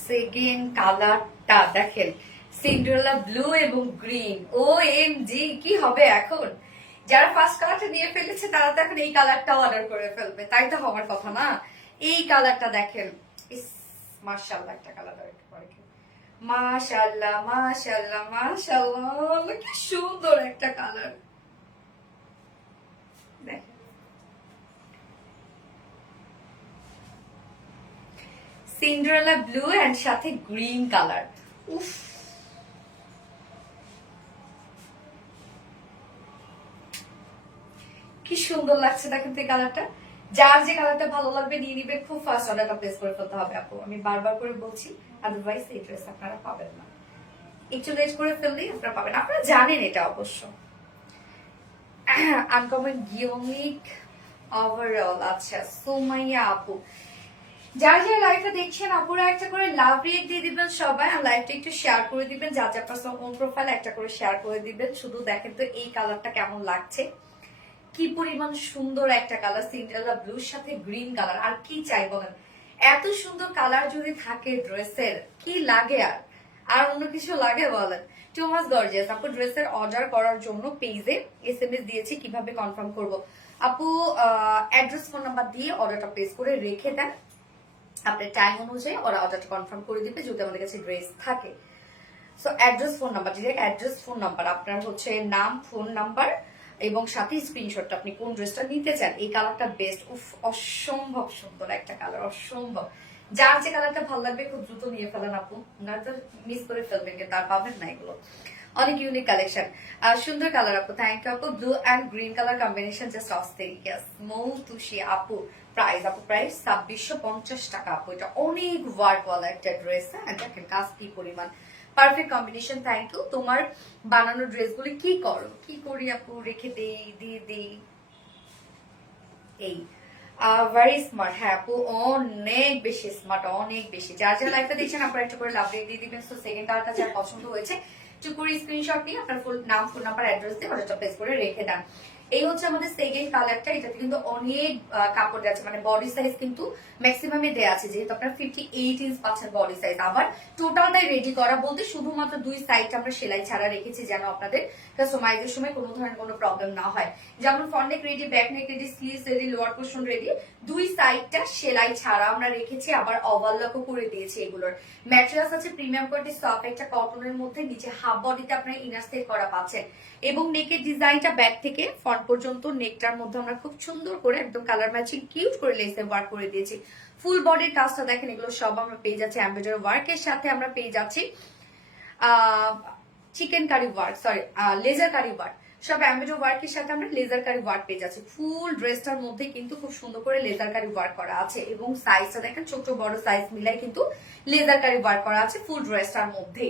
সেকেন্ড কালারটা দেখেন, সিন্ড্রেলা ব্লু এবং গ্রিন। ও এম জি, কি হবে এখন? যারা ফার্স্ট কালারটা নিয়ে ফেলেছে তারা তো এখন এই কালারটা অর্ডার করে ফেলবে, তাই তো হওয়ার কথা না? এই কালারটা দেখেন, ইস মাশাআল্লাহ একটা কালার। মাশাআল্লাহ মাশাআল্লাহ মাশাআল্লাহ, কি সুন্দর একটা কালার। দেখেন সিন্ড্রেলা ব্লু এন্ড সাথে গ্রিন কালার। উফ, কি সুন্দর লাগছে দেখেন তো এই কালারটা। যার যে কালারটা ভালো লাগবে নিয়ে নিবে, খুব ফাস্ট অর্ডারটা প্লেস করে ফেলতে হবে আপু, আমি বারবার করে বলছি, আদারওয়াইজ এই ড্রেস আপনারা পাবেন না। একটু লেট করে ফেললেই আপনারা পাবেন, আপনারা জানেন এটা অবশ্য। Uncommon unique overall. আচ্ছা সুমাইয়া আপু, যার যার লাইভটা দেখছেন আপুরা একটা করে লাভ রিয়েক্ট দিয়ে দিবেন সবাই, আর লাইভটা একটু শেয়ার করে দিবেন, যার যার পার্সোনাল ওন প্রোফাইল একটা করে শেয়ার করে দিবেন। শুধু দেখেন তো এই কালারটা কেমন লাগছে, কি পরিমাণ সুন্দর একটা কালার, সিন্ড্রেলা ব্লুর সাথে গ্রিন কালার। আর কি চাই বলেন, এত সুন্দর কালার যদি থাকে ড্রেসের, কি লাগে আর? আর অন্য কিছু লাগে বলেন? Too much gorgeous. আপু ড্রেসের অর্ডার করার জন্য পেজে এসএমএস দিয়েছি, কিভাবে কনফার্ম করব? আপু অ্যাড্রেস ফোন নাম্বার দিয়ে অর্ডারটা প্লেস করে রেখে দেন, আপনার টাইম অনুযায়ী ওরা অর্ডারটা কনফার্ম করে দিবে যদি আমাদের কাছে ড্রেস থাকে। So address phone number, direct address phone number, আপনার হচ্ছে নাম ফোন নাম্বার এবং সাথে স্ক্রিনশটটা আপনি কোন ড্রেসটা নিতে চান। এই কালারটা বেস্ট, উফ অসম্ভব সুন্দর একটা কালার, অসম্ভব। যার যে কালারটা ভালো লাগবে খুব দ্রুত নিয়ে ফেলেন আপু, না তো মিস করে ফেলবেন, কিন্তু আর পাবেন না এগুলো। অনেক ইউনিক কালেকশন, সুন্দর কালার আপু, থ্যাংক ইউ আপু। Blue and green colour combination just অস্থির। ইয়েস মৌতুষি আপু, প্রাইস আপু প্রাইস 2650 টাকা আপু। এটা অনেক ওয়ার্কওয়ালা একটা ড্রেস, হ্যাঁ দেখেন কাজ কি পরিমাণ, পারফেক্ট কম্বিনেশন। Thank you. তোমার বানানো ড্রেসগুলি কি করো? কি করি আপু, রেখে দেই, দিয়ে দেই। এই ভেরি স্মার্ট, হ্যাঁ আপু অনেক বেশি স্মার্ট, অনেক বেশি। যার যার লাইফটা দেখছেন আপনারা একটা করে লাভ দিয়ে দিবেন। সো সেকেন্ড কালারটা যার পছন্দ হয়েছে একটু করে স্ক্রিনশট নিয়ে আপনার ফুল নাম ফোন নাম্বার অ্যাড্রেস দিয়ে অর্ডারটা প্লেস করে রেখে দেন। এই হচ্ছে আমাদের সেকেন্ড কালারটা, এটাতে কিন্তু অনেক কাপড় দেওয়া আছে, মানে বডি সাইজ কিন্তু ম্যাক্সিমামে দেওয়া আছে, যেহেতু আপনার 58 ইঞ্চ পাচ্ছেন বডি সাইজ। আবার টোটালটাই রেডি করা বলতে শুধুমাত্র দুই সাইডটা আমরা সেলাই ছাড়া রেখেছি, যেন আপনাদের কাস্টমাইজের সময় কোনো ধরনের কোনো প্রবলেম না হয়। যেমন ফ্রন্ট নেক ready, back neck ready, sleeves ready, lower portion ready, দুই সাইডটা সেলাই ছাড়া আমরা রেখেছি, আবার ওভারলকও করে দিয়েছি। এগুলোর ম্যাটেরিয়ালস আছে প্রিমিয়াম কোয়ালিটি সফট একটা কটনের মধ্যে, নিচে হাফ বডিতে আপনারা ইনার সেট করা পাচ্ছেন, এবং নেকের ডিজাইনটা ব্যাক থেকে ফ্রন্ট পর্যন্ত নেকটার মধ্যে আমরা খুব সুন্দর করে একদম কালার ম্যাচিং কিউট করে লেসে ওয়ার্ক করে দিয়েছি। ফুল বডির কাজটা দেখেন, এগুলো সব আমরা পেয়ে যাচ্ছি এমব্রয়ডারি ওয়ার্কের সাথে, আমরা পেয়ে যাচ্ছি chikankari work, sorry laser কারি ওয়ার্ক, সব এমব্রয়ডারি ওয়ার্কের সাথে আমরা লেজার কারি ওয়ার্ক পেয়ে যাচ্ছি। ফুল ড্রেসটার মধ্যে কিন্তু খুব সুন্দর করে লেজার কারি ওয়ার্ক করা আছে, এবং সাইজটা দেখেন ছোট বড় সাইজ মিলাই কিন্তু লেজার কারি ওয়ার্ক করা আছে ফুল ড্রেসটার মধ্যে।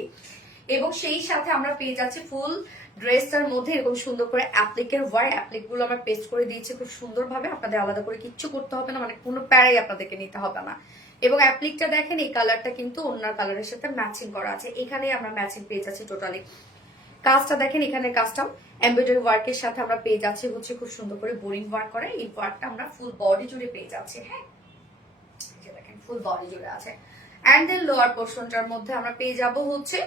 এবং সেই সাথে আমরা পেয়ে যাচ্ছি ফুল ড্রেসটার মধ্যে এরকম সুন্দর করে অ্যাপ্লিকের ওয়ার, অ্যাপ্লিক গুলো আমরা পেস্ট করে দিয়েছি খুব সুন্দরভাবে, আপনাদের আলাদা করে কিচ্ছু করতে হবে না, মানে কোনো প্যারাই আপনাদেরকে নিতে হবে না। এবং অ্যাপ্লিকটা দেখেন, এই কালারটা কিন্তু অন্য কালারের সাথে ম্যাচিং করা আছে, এখানে আমরা ম্যাচিং পেয়ে যাচ্ছি টোটালি। কাজটা দেখেন, এখানে কাজটাও এমব্রয়ডারি ওয়ার্কের সাথে আমরা পেয়ে যাচ্ছি হচ্ছে খুব সুন্দর করে বোরিং ওয়ার্ক করা, এই ওয়ার্কটা আমরা ফুল বডি জুড়ে পেয়ে যাচ্ছি। হ্যাঁ দেখেন ফুল বডি জুড়ে আছে। অ্যান্ড দেন লোয়ার পোর্শনটার মধ্যে আমরা পেয়ে যাব হচ্ছে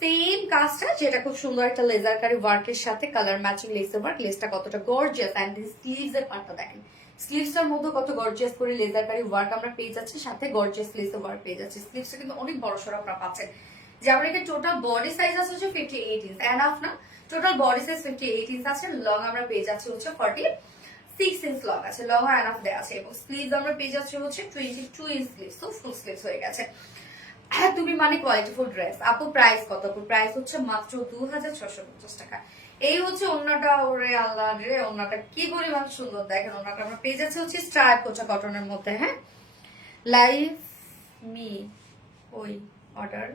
সেম কাজটা, যেটা খুব সুন্দর একটা লেজার কারি ওয়ার্কের সাথে কালার ম্যাচিং লেজার ওয়ার্ক। লেসটা কতটা গর্জিয়াস, এন্ড স্লিভস এর পার্টটা দেখেন, স্লিভস এর মধ্যে কত গর্জিয়াস করে লেজার কারি ওয়ার্ক আমরা পেয়ে যাচ্ছি, সাথে গর্জিয়াস লেজার ওয়ার্ক পেয়ে যাচ্ছি। স্লিভসটা কিন্তু অনেক বড় সড়ো আপনারা পাচ্ছেন। যেমন এখানে টোটাল বডি সাইজ আছে হচ্ছে 58 ইঞ্চ, এনাফ না? টোটাল বডি সাইজ 58 ইঞ্চ আছে, লং আমরা পেয়ে যাচ্ছি হচ্ছে 46 ইঞ্চ লং আছে, লং আর এনাফ দেওয়া আছে, এবং স্লিভস আমরা পেয়ে যাচ্ছি হচ্ছে 22 ইঞ্চ স্লিভস, তো ফুল স্লিভস হয়ে গেছে। হ্যাঁ তুমি মানে কোয়ালিটিফুল ড্রেস। আপু প্রাইস কত? আপু প্রাইস হচ্ছে মাত্র 2650 টাকা। এই হচ্ছে ওন্নাটা, ওরে আল্লাহ রে, ওন্নাটা কি পরিমাণ সুন্দর দেখেন। ওন্নাটা আমরা পেয়ে যাচ্ছি হচ্ছে স্ট্রাইপ কোচা কটনের মধ্যে। হ্যাঁ লাইভ মি ওই অর্ডার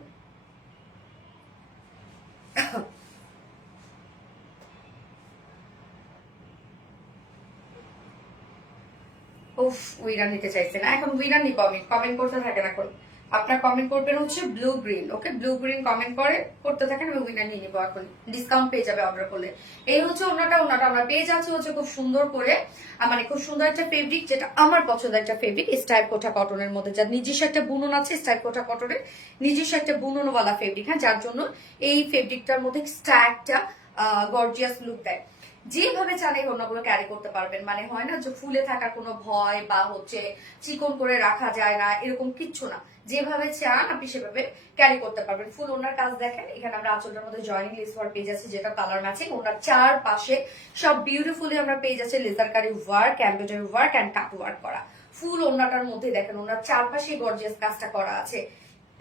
উফ উইরা নিতে চাইছে না, এখন উইরা নিব আমি, কমেন্ট করতে থাকেন এখন। আপনার কমেন্ট করবেন হচ্ছে ব্লু গ্রিন। ওকে, ব্লু গ্রিন কমেন্ট করতে থাকেন, আমি উইনার নিয়ে নিবো। এখন ডিসকাউন্ট পেয়ে যাবে অর্ডার করলে। এই হচ্ছে ওনাটা আমরা পেয়ে যাচ্ছি হচ্ছে খুব সুন্দর করে, মানে খুব সুন্দর একটা ফেব্রিক, যেটা আমার পছন্দের একটা ফেব্রিক, স্টাইপ কোঠা কটনের মধ্যে, যার নিজস্ব একটা বুনন আছে। স্টাইপ কোঠা কটনের নিজস্ব একটা বুননওয়ালা ফেব্রিক, হ্যাঁ, যার জন্য এই ফেব্রিকটার মধ্যে একটা গর্জিয়াস লুক দেয়। যেভাবে চান এই ওড়নাগুলো ক্যারি করতে পারবেন, মানে হয় না যে ফুলে থাকার কোনো ভয় বা হচ্ছে চিকন করে রাখা যায় না, এরকম কিচ্ছু না। যেভাবে চান আপনি সেভাবে ক্যারি করতে পারবেন। ফুল ওনার কাজ দেখেন, এখানে আমরা আঁচলটার মধ্যে জয়েনিং লেস ওয়ার্ক পেয়ে যাচ্ছি, যেটা কালার ম্যাচিং। ওনার চার পাশে সব বিউটিফুলি আমরা পেয়ে যাচ্ছি লেজার কারি work, embroidery work and cut work করা। ফুল ওনাটার মধ্যে দেখেন ওনার চারপাশে গর্জিয়াস কাজটা করা আছে।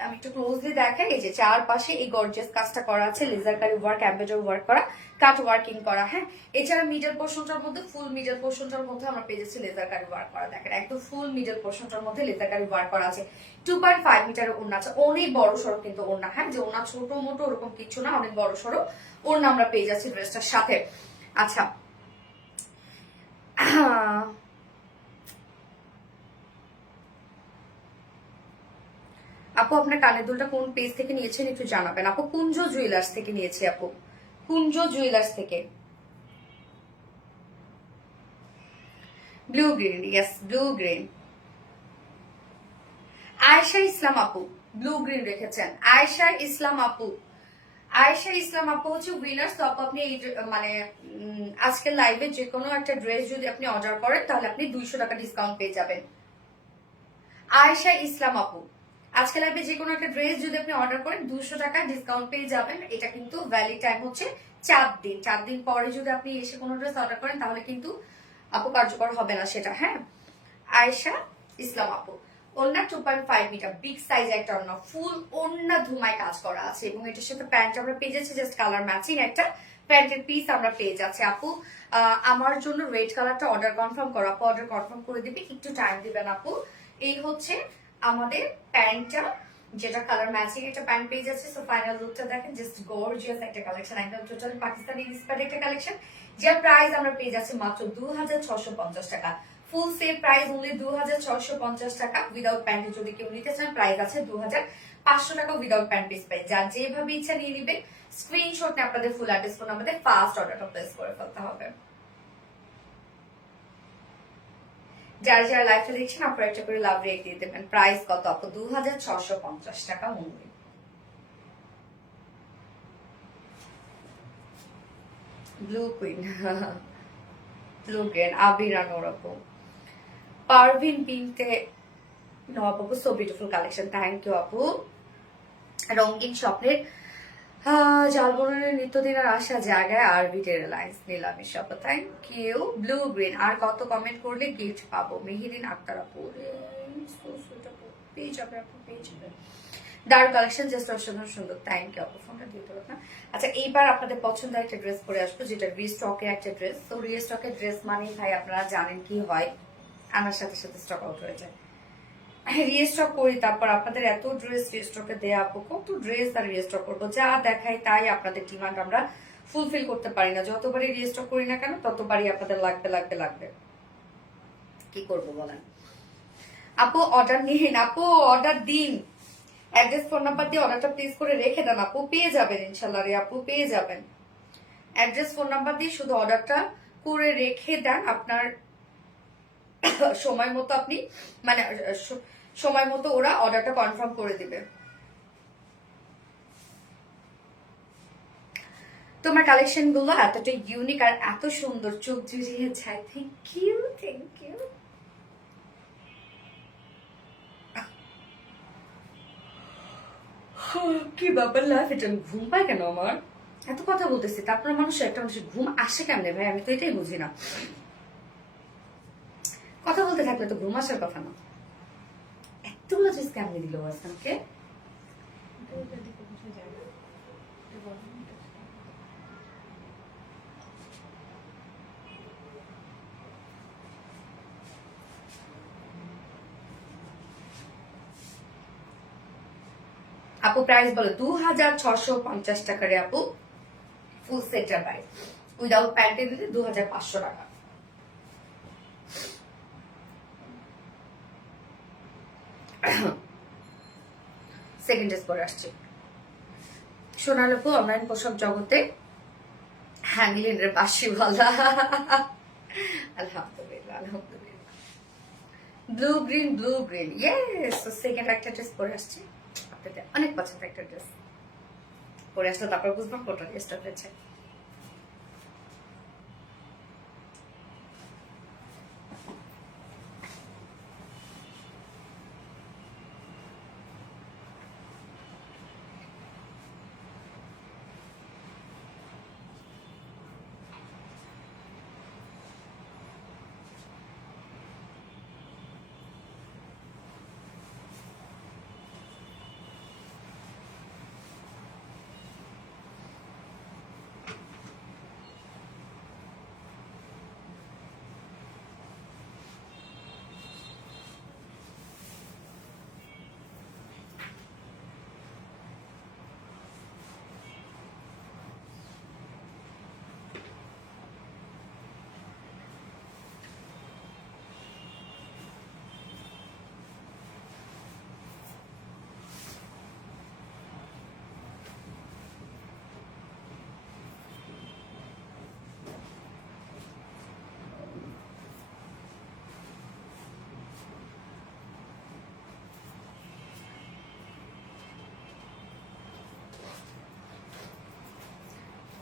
আমি একটু ক্লোজলি দেখাই, এই যে চারপাশে এই গর্জিয়াস কাজটা করা আছে, লেজার কারি ওয়ার্ক, এমব্রয়ডারি ওয়ার্ক করা, কাট ওয়ার্কিং করা। হ্যাঁ, এছাড়া মিডল পোর্শনটার মধ্যে, ফুল মিডল পোর্শনটার মধ্যে আমরা পেয়ে যাচ্ছি লেজার কারি ওয়ার্ক করা। দেখেন একদম ফুল মিডল পোর্শনটার মধ্যে লেজার কারি ওয়ার্ক করা আছে। 2.5 মিটারের ওড়না আছে, অনেক বড় সড়ো কিন্তু ওড়না, হ্যাঁ, যে ওড়না ছোট মোটো ওরকম কিছু না, অনেক বড় সড়ো ওড়না আমরা পেয়ে যাচ্ছি ড্রেসটার সাথে। আচ্ছা, আপু আপনার কানের দুলটা কোন পেজ থেকে নিয়েছেন একটু জানাবেন। আপু কুঞ্জ জুয়েলার্স থেকে নিয়েছি, আপু কুঞ্জ জুয়েলার্স থেকে। Blue green, yes blue green. Ayesha Islam আপু ব্লু গ্রিন রেখেছেন। আয়েশা ইসলাম আপু, আয়েশা ইসলাম আপু হচ্ছে উইনার্স। তো আপু আপনি এই মানে আজকের লাইভে যে কোনো একটা ড্রেস যদি আপনি অর্ডার করেন তাহলে আপনি 200 টাকা ডিসকাউন্ট পেয়ে যাবেন। আয়েশা ইসলাম আপু, আজকে লাইভে যে কোনো একটা ড্রেস যদি আপনি অর্ডার করেন 200 টাকা ডিসকাউন্ট পেয়ে যাবেন। এটা কিন্তু ভ্যালিড টাইম হচ্ছে 4 দিন। 4 দিন পরে যদি আপনি এসে কোনো ড্রেস অর্ডার করেন তাহলে কিন্তু আপু কার্যকর হবে না সেটা। হ্যাঁ, আয়েশা ইসলাম আপু, ওন্না 2.5 মিটার বিগ সাইজ একটা ওন্না, ফুল ওন্না ধুমায় কাজ করা আছে, এবং এটার সাথে প্যান্ট আমরা পেয়ে যাচ্ছি জাস্ট কালার ম্যাচিং একটা প্যান্টের পিস আমরা পেয়ে যাচ্ছি। আপু আমার জন্য রেড কালারটা অর্ডার কনফার্ম করো। আপু অর্ডার কনফার্ম করে দিবি, একটু টাইম দিবেন আপু। এই হচ্ছে আমাদের প্যান্টটা, যেটা কালার ম্যাচিং একটা প্যান্ট পেয়ে যাচ্ছে। সো ফাইনাল লুকটা দেখেন, জাস্ট গর্জিয়াস একটা কালেকশন, একদম টোটাল পাকিস্তানি ইন্সপায়ার্ড একটা কালেকশন, যার প্রাইস আমরা পেয়ে যাচ্ছি মাত্র 2650 টাকা। ফুল সেট প্রাইস অনলি 2650 টাকা। উইদাউট প্যান্ট যদি কেউ নিতে চান প্রাইস আছে 2500 টাকা উইদাউট প্যান্ট পিস প্রাইস। যার যেভাবে ইচ্ছা নিয়ে নিবে, স্ক্রিনশট নিয়ে আপনাদের ফুল অ্যাড্রেস ফোন আমাদের ফার্স্ট অর্ডারটা প্লেস করে ফেলতে হবে। যারা যারা লাইভটা দেখছেন আপনারা একটা করে লাভ রেট দিয়ে দেবেন। প্রাইস কত আপু? 2650 টাকা only. Blue queen, blue green, Abira Noor আপু, পারভিন বিনতে নবাব আপু, so beautiful collection, thank you আপু। রঙিন স্বপ্নের জালবনের নিত্যদিনের আসা জায়গায় আরবি টেরালাইন্স নিলামের shop, thank you. Blue green, আর কত কমেন্ট করলে গিফট পাবো? মেহেরিন আক্তার আপু, পেয়ে যাবে আপু, পেয়ে যাবে। দারুণ কালেকশন, জাস্ট অসাধারণ সুন্দর, থ্যাংক ইউ আপু। ফোনটা দিতে হবে না। আচ্ছা, এইবার আপনাদের পছন্দের একটা ড্রেস পরে আসবো, যেটা রিস্টকের একটা ড্রেস। তো রিস্টকের ড্রেস মানে ভাই আপনারা জানেন কি হয়, আনার সাথে সাথে স্টক আউট হয়ে যায়। রিস্টক করি, তারপর আপনাদের এত ড্রেস রিস্টকে দেয়া আপু, কত ড্রেস আর রিস্টক করবো, যা দেখাই তাই আপনাদের ডিমান্ড আমরা ফুলফিল করতে পারি না। যতবারই রিস্টক করি না কেন ততবারই আপনাদের লাগবে লাগবে লাগবে, কি করবো বলেন। আপু অর্ডার নিন, আপু অর্ডার দিন, অ্যাড্রেস ফোন নাম্বার দিয়ে অর্ডারটা প্লেস করে রেখে দেন আপু, পেয়ে যাবেন ইনশাল্লাহ রে আপু, পেয়ে যাবেন। অ্যাড্রেস ফোন নাম্বার দিয়ে শুধু অর্ডারটা করে রেখে দেন, আপনার সময় মতো আপনি মানে সময় মতো ওরা অর্ডারটা কনফার্ম করে দিবে। তোমার কালেকশন গুলো এতটা ইউনিক আর এত সুন্দর, চোখ জুড়িয়ে যায়। Thank you, thank you. কি ব্যাপার, লাইফ এটা ঘুম পায় কেন আমার? এত কথা বলতেছি, তারপরে মানুষের একটা মানুষের ঘুম আসে কেমনে ভাই? আমি তো এটাই বুঝি না। কথা বলতে থাকলে তো ঘুম আসার কথা না। এতগুলো ড্রেস কেমনে দিল আজকে? আপু প্রাইস বলো। 2650 টাকা রে আপু, ফুল সেটের প্রাইস উইদাউট প্যান্টে দিলে 2500 টাকা। সেকেন্ড ড্রেস পরে আসছি। সোনালপু অনলাইন পোশাক জগতে হ্যাংলিনের বাসিওয়ালা। আলহামদুলিল্লাহ আলহামদুলিল্লাহ। Blue green yes. তো সেকেন্ড একটা ড্রেস পরে আসছি, আপনাদের অনেক পছন্দ একটা ড্রেস পরে আসলে তারপর বুঝবেন কোনটা ড্রেসটা হয়েছে।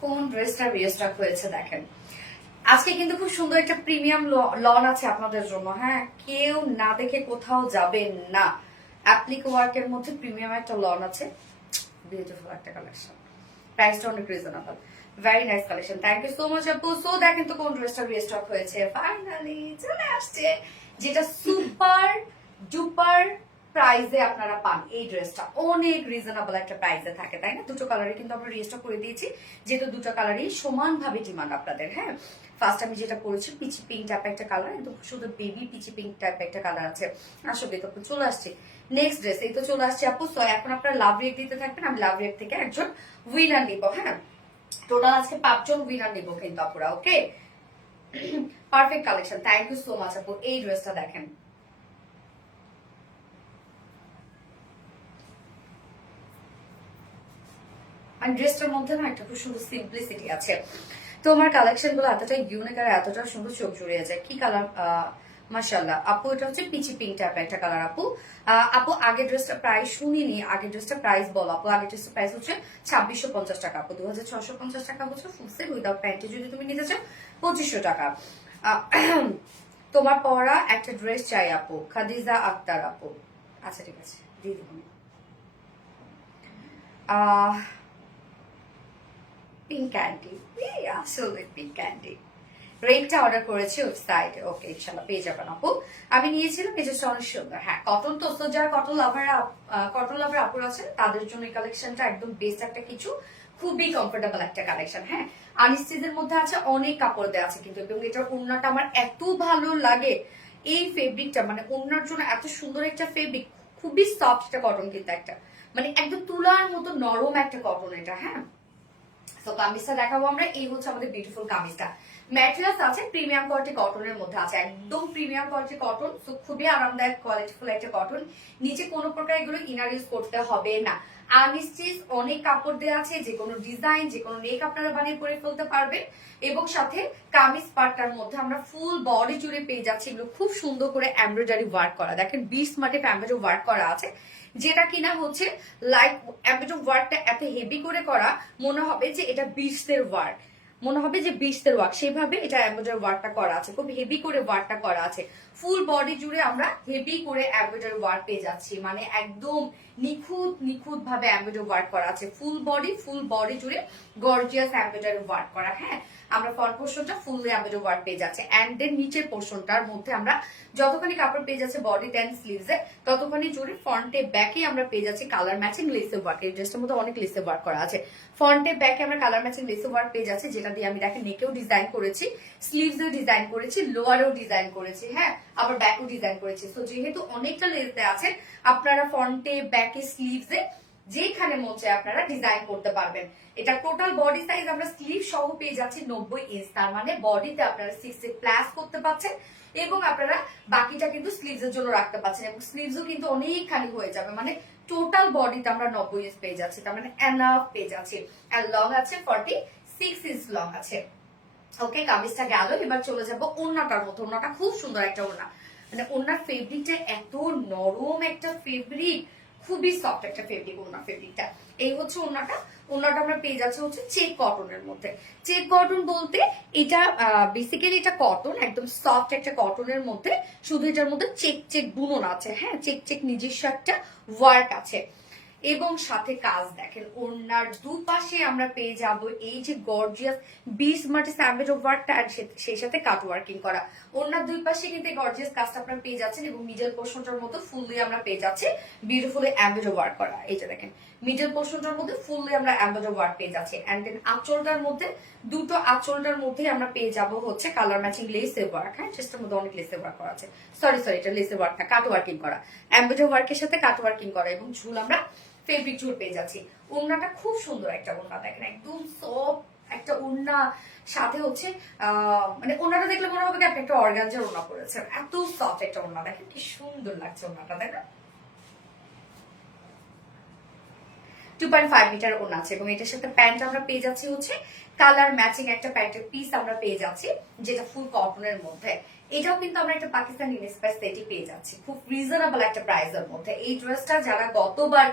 কোন ড্রেসটা রিস্টক হয়েছে দেখেন। আজকে কিন্তু খুব সুন্দর একটা প্রিমিয়াম লন আছে আপনাদের জন্য। হ্যাঁ, কেউ না দেখে কোথাও যাবেন না। অ্যাপ্লিক ওয়ার্কের মধ্যে প্রিমিয়াম একটা লন আছে, বিউটিফুল একটা কালেকশন, প্রাইসটা অনেক reasonable, very nice collection. Thank you so much আপু। সো দেখেন তো কোন ড্রেসটা রিস্টক হয়েছে, ফাইনালি চলে আসছে, যেটা সুপার ডুপার প্রাইসে আপনারা পান। এই ড্রেসটা অনেক রিজনেবল একটা প্রাইসে থাকে, তাই না? দুটো কালারে কিন্তু আমরা রিস্টক করে দিয়েছি, যেহেতু দুটো কালারই সমানভাবে ডিমান্ড আপনাদের। হ্যাঁ, ফার্স্ট আমি যেটা পরেছি পিচি পিঙ্ক টাইপ একটা কালার, একদম শুধু বেবি পিচি পিঙ্ক টাইপ একটা কালার আছে। আসলে তো চলে আসছে নেক্সট ড্রেস, এই তো চলে আসছে আপু। সো এখন আপনারা লাভ রেক দিতে থাকবেন, আমি লাভ রেক থেকে একজন উইনার নিব। হ্যাঁ, টোটাল আজকে 5 জন উইনার নিব কিন্তু আপুরা। Okay, perfect collection. Thank you so much আপু। এই ড্রেসটা দেখেন, আর ড্রেসটার মধ্যে না একটা খুব সুন্দর সিম্পলিসিটি আছে। তো আমার কালেকশন গুলো এতটাই ইউনিক আর এতটা সুন্দর, চোখ জুড়িয়ে যায়। কি কালার, মাশাআল্লাহ আপু, এটা হচ্ছে পিচি পিঙ্ক টাইপের একটা কালার। আপু আপু আগের ড্রেসটা প্রাইস শুনিনি, আগের ড্রেসটা প্রাইস বল আপু। আগের ড্রেসটা প্রাইস হচ্ছে 2650 টাকা আপু, 2650 টাকা হচ্ছে ফুল সেট উইদাউট প্যান্টে যদি তুমি নিতে চাও 2500 টাকা। তোমার পরা একটা ড্রেস চাই আপু, খাদিজা আক্তার আপু। আচ্ছা ঠিক আছে, দিয়ে দিব। পিঙ্ক ক্যান্ডি, আসলে পিঙ্ক ক্যান্ডি রেডটা অর্ডার করেছি ওয়েবসাইটে। ওকে, ইনশাআল্লাহ পেয়ে যাবেন আপু। আমি নিয়েছিলাম, এই যে অনেক সুন্দর। হ্যাঁ, কটন তো, যারা কটন লাভার আপুর আছেন তাদের জন্য এই কালেকশনটা একদম বেস্ট একটা কিছু, খুবই কমফোর্টেবল একটা কালেকশন। হ্যাঁ, আনস্টিচের মধ্যে আছে, অনেক কাপড় দেওয়া আছে কিন্তু, এবং এটার ওড়নাটা আমার এত ভালো লাগে। এই ফেব্রিকটা মানে ওড়নার জন্য এত সুন্দর একটা ফেব্রিক, খুবই সফট একটা কটন, কিন্তু একটা মানে একদম তুলার মতো নরম একটা কটন এটা। হ্যাঁ, তো কামিজটা দেখাবো আমরা। এই হচ্ছে আমাদের বিউটিফুল কামিজটা। ম্যাটেরিয়ালস আছে প্রিমিয়াম কোয়ালিটি কটনের মধ্যে আছে, একদম প্রিমিয়াম কোয়ালিটি কটন। তো খুবই আরামদায়ক কোয়ালিটিফুল একটা কটন। নিচে কোনো প্রকার এগুলো ইনার ইউজ করতে হবে না। আনস্টিচ অনেক কাপড় দেওয়া আছে, যে কোনো ডিজাইন, যে কোনো নেক আপনারা বানিয়ে পরে ফেলতে পারবেন। এবং সাথে কামিজ পার্টটার মধ্যে আমরা ফুল বডি জুড়ে পেয়ে যাচ্ছি এগুলো খুব সুন্দর করে এমব্রয়ডারি ওয়ার্ক করা। দেখেন 20 মাঠে এমব্রয়ডারি ওয়ার্ক করা আছে, যেটা কিনা হচ্ছে লাইক এমব্রয়ডারি ওয়ার্কটা এত হেভি করে করা, মনে হবে যে এটা বিশদের ওয়ার্ক, মনে হবে যে বিশদের ওয়ার্ক, সেভাবে এটা এমব্রয়ডারি ওয়ার্কটা করা আছে, খুব হেভি করে ওয়ার্কটা করা আছে। ফুল বডি জুড়ে আমরা হেভি করে এমব্রয়ডারি ওয়ার্ক পেয়ে যাচ্ছি, মানে একদম নিখুঁত ভাবে এমব্রয়ডারি ওয়ার্ক করা আছে। ফুল বডি জুড়ে গর্জিয়াস এমব্রয়ডারি ওয়ার্ক করা। হ্যাঁ, আমরা ফ্রন্ট পোর্শনটা ফুল এমব্রয়ডারি ওয়ার্ক পেয়ে যাচ্ছে, এন্ড দেন নিচের পোর্শনটার মধ্যে আমরা যতখানি কাপড় পেয়ে যাচ্ছে বডি এন্ড স্লিভসে, ততখানি জুড়ে ফ্রন্টে ব্যাকে আমরা পেয়ে যাচ্ছি কালার ম্যাচিং লেসে ওয়ার্ক। এই ড্রেসটার মধ্যে অনেক লেসে ওয়ার্ক করা আছে। ফ্রন্টে ব্যাকে আমরা কালার ম্যাচিং লেসে ওয়ার্ক পেয়ে যাচ্ছি, যেটা দিয়ে আমি দেখেন নেকেও ডিজাইন করেছি, স্লিভসেও ডিজাইন করেছি, লোয়ারেও ডিজাইন করেছি। হ্যাঁ, আবার ব্যাকও ডিজাইন করেছি। তো যেহেতু অনেকটা লেস দেওয়া আছে, আপনারা ফ্রন্টে ব্যাকে স্লিভসে যেখানে মন চায় আপনারা ডিজাইন করতে পারবেন। এটা টোটাল বডি সাইজ আমরা স্লিভ সহ পেয়ে যাচ্ছি 90 ইঞ্চ, তার মানে বডিতে আপনারা 6 প্লাস করতে পারছেন। এবং আপনারা বাকিটা কিন্তু স্লিভস এর জন্য রাখতে পারছেন, এবং স্লিভসও কিন্তু অনেকখানি হয়ে যাবে, মানে টোটাল বডিতে আমরা 90 ইঞ্চ পেয়ে যাচ্ছি, তার মানে এনাফ পেয়ে যাচ্ছি। আর লং আছে 46 ইঞ্চ লং আছে। ওকে, কামিজটা গেল, এবার চলে যাব ওড়নাটার মধ্যে। ওড়নাটা খুব সুন্দর একটা ওড়না, মানে ওড়নার ফেব্রিকটা এত নরম একটা ফেব্রিক, খুবই সফট একটা ফেব্রিক ওড়না ফেব্রিকটা। এই হচ্ছে ওড়নাটা। ওড়নাটা আমরা পেয়ে যাচ্ছি হচ্ছে চেক কটনের মধ্যে। চেক কটন বলতে এটা বেসিক্যালি এটা কটন, একদম সফট একটা কটনের মধ্যে, শুধু এটার মধ্যে চেক চেক বুনন আছে, হ্যাঁ চেক চেক নিজস্ব একটা ওয়ার্ক আছে, এবং সাথে কাজ দেখেন ওড়নার দুপাশে আমরা পেয়ে যাব এই যে গর্জিয়াস 20 মাল্টি স্যাম্বেজ ওয়ার্কটা, আর সেই সাথে কাট ওয়ার্কিং করা। ওড়নার দুই পাশে কিন্তু গর্জিয়াস কাজটা আপনারা পেয়ে যাচ্ছেন, এবং মিডল পোর্শনটার মধ্যে ফুললি আমরা পেয়ে যাচ্ছি বিউটিফুলি এমব্রয়ডারি ওয়ার্ক করা। এই যে দেখেন মিডল পোর্শনটার মধ্যে ফুললি আমরা এমব্রয়ডারি ওয়ার্ক পেয়ে যাচ্ছি। এন্ড দেন আঁচলটার মধ্যে দুটো আঁচলটার মধ্যে আমরা পেয়ে যাব হচ্ছে কালার ম্যাচিং লেসের ওয়ার্ক, হ্যাঁ চেষ্টার মধ্যে অনেক লেসের ওয়ার্ক করা আছে, সরি এটা লেসের ওয়ার্ক না, কাট ওয়ার্কিং করা, এমব্রয়ডারি ওয়ার্কের সাথে কাট ওয়ার্কিং করা, এবং ঝুল আমরা ফেব্রিক ঝুল পেয়ে যাচ্ছি। ওড়নাটা খুব সুন্দর একটা ওড়না, দেখেন একদম সফট একটা ওড়না, সাথে হচ্ছে মানে ওড়নাটা দেখলে মনে হবে আপনি একটা অর্গানজার ওড়না পরেছেন, এত সফট একটা ওড়না, দেখেন কি সুন্দর লাগছে ওড়নাটা, তাই না? 2.5 মিটার ওড়না আছে, এবং এটার সাথে প্যান্ট আমরা পেয়ে যাচ্ছি হচ্ছে কালার ম্যাচিং একটা প্যান্টের পিস আমরা পেয়ে যাচ্ছি, যেটা ফুল কটনের মধ্যে। এটাও কিন্তু আমরা একটা পাকিস্তানি ইনস্পায়ার সেটই পেয়ে যাচ্ছি খুব রিজনেবল একটা প্রাইসের মধ্যে। এই ড্রেসটা যারা গতবার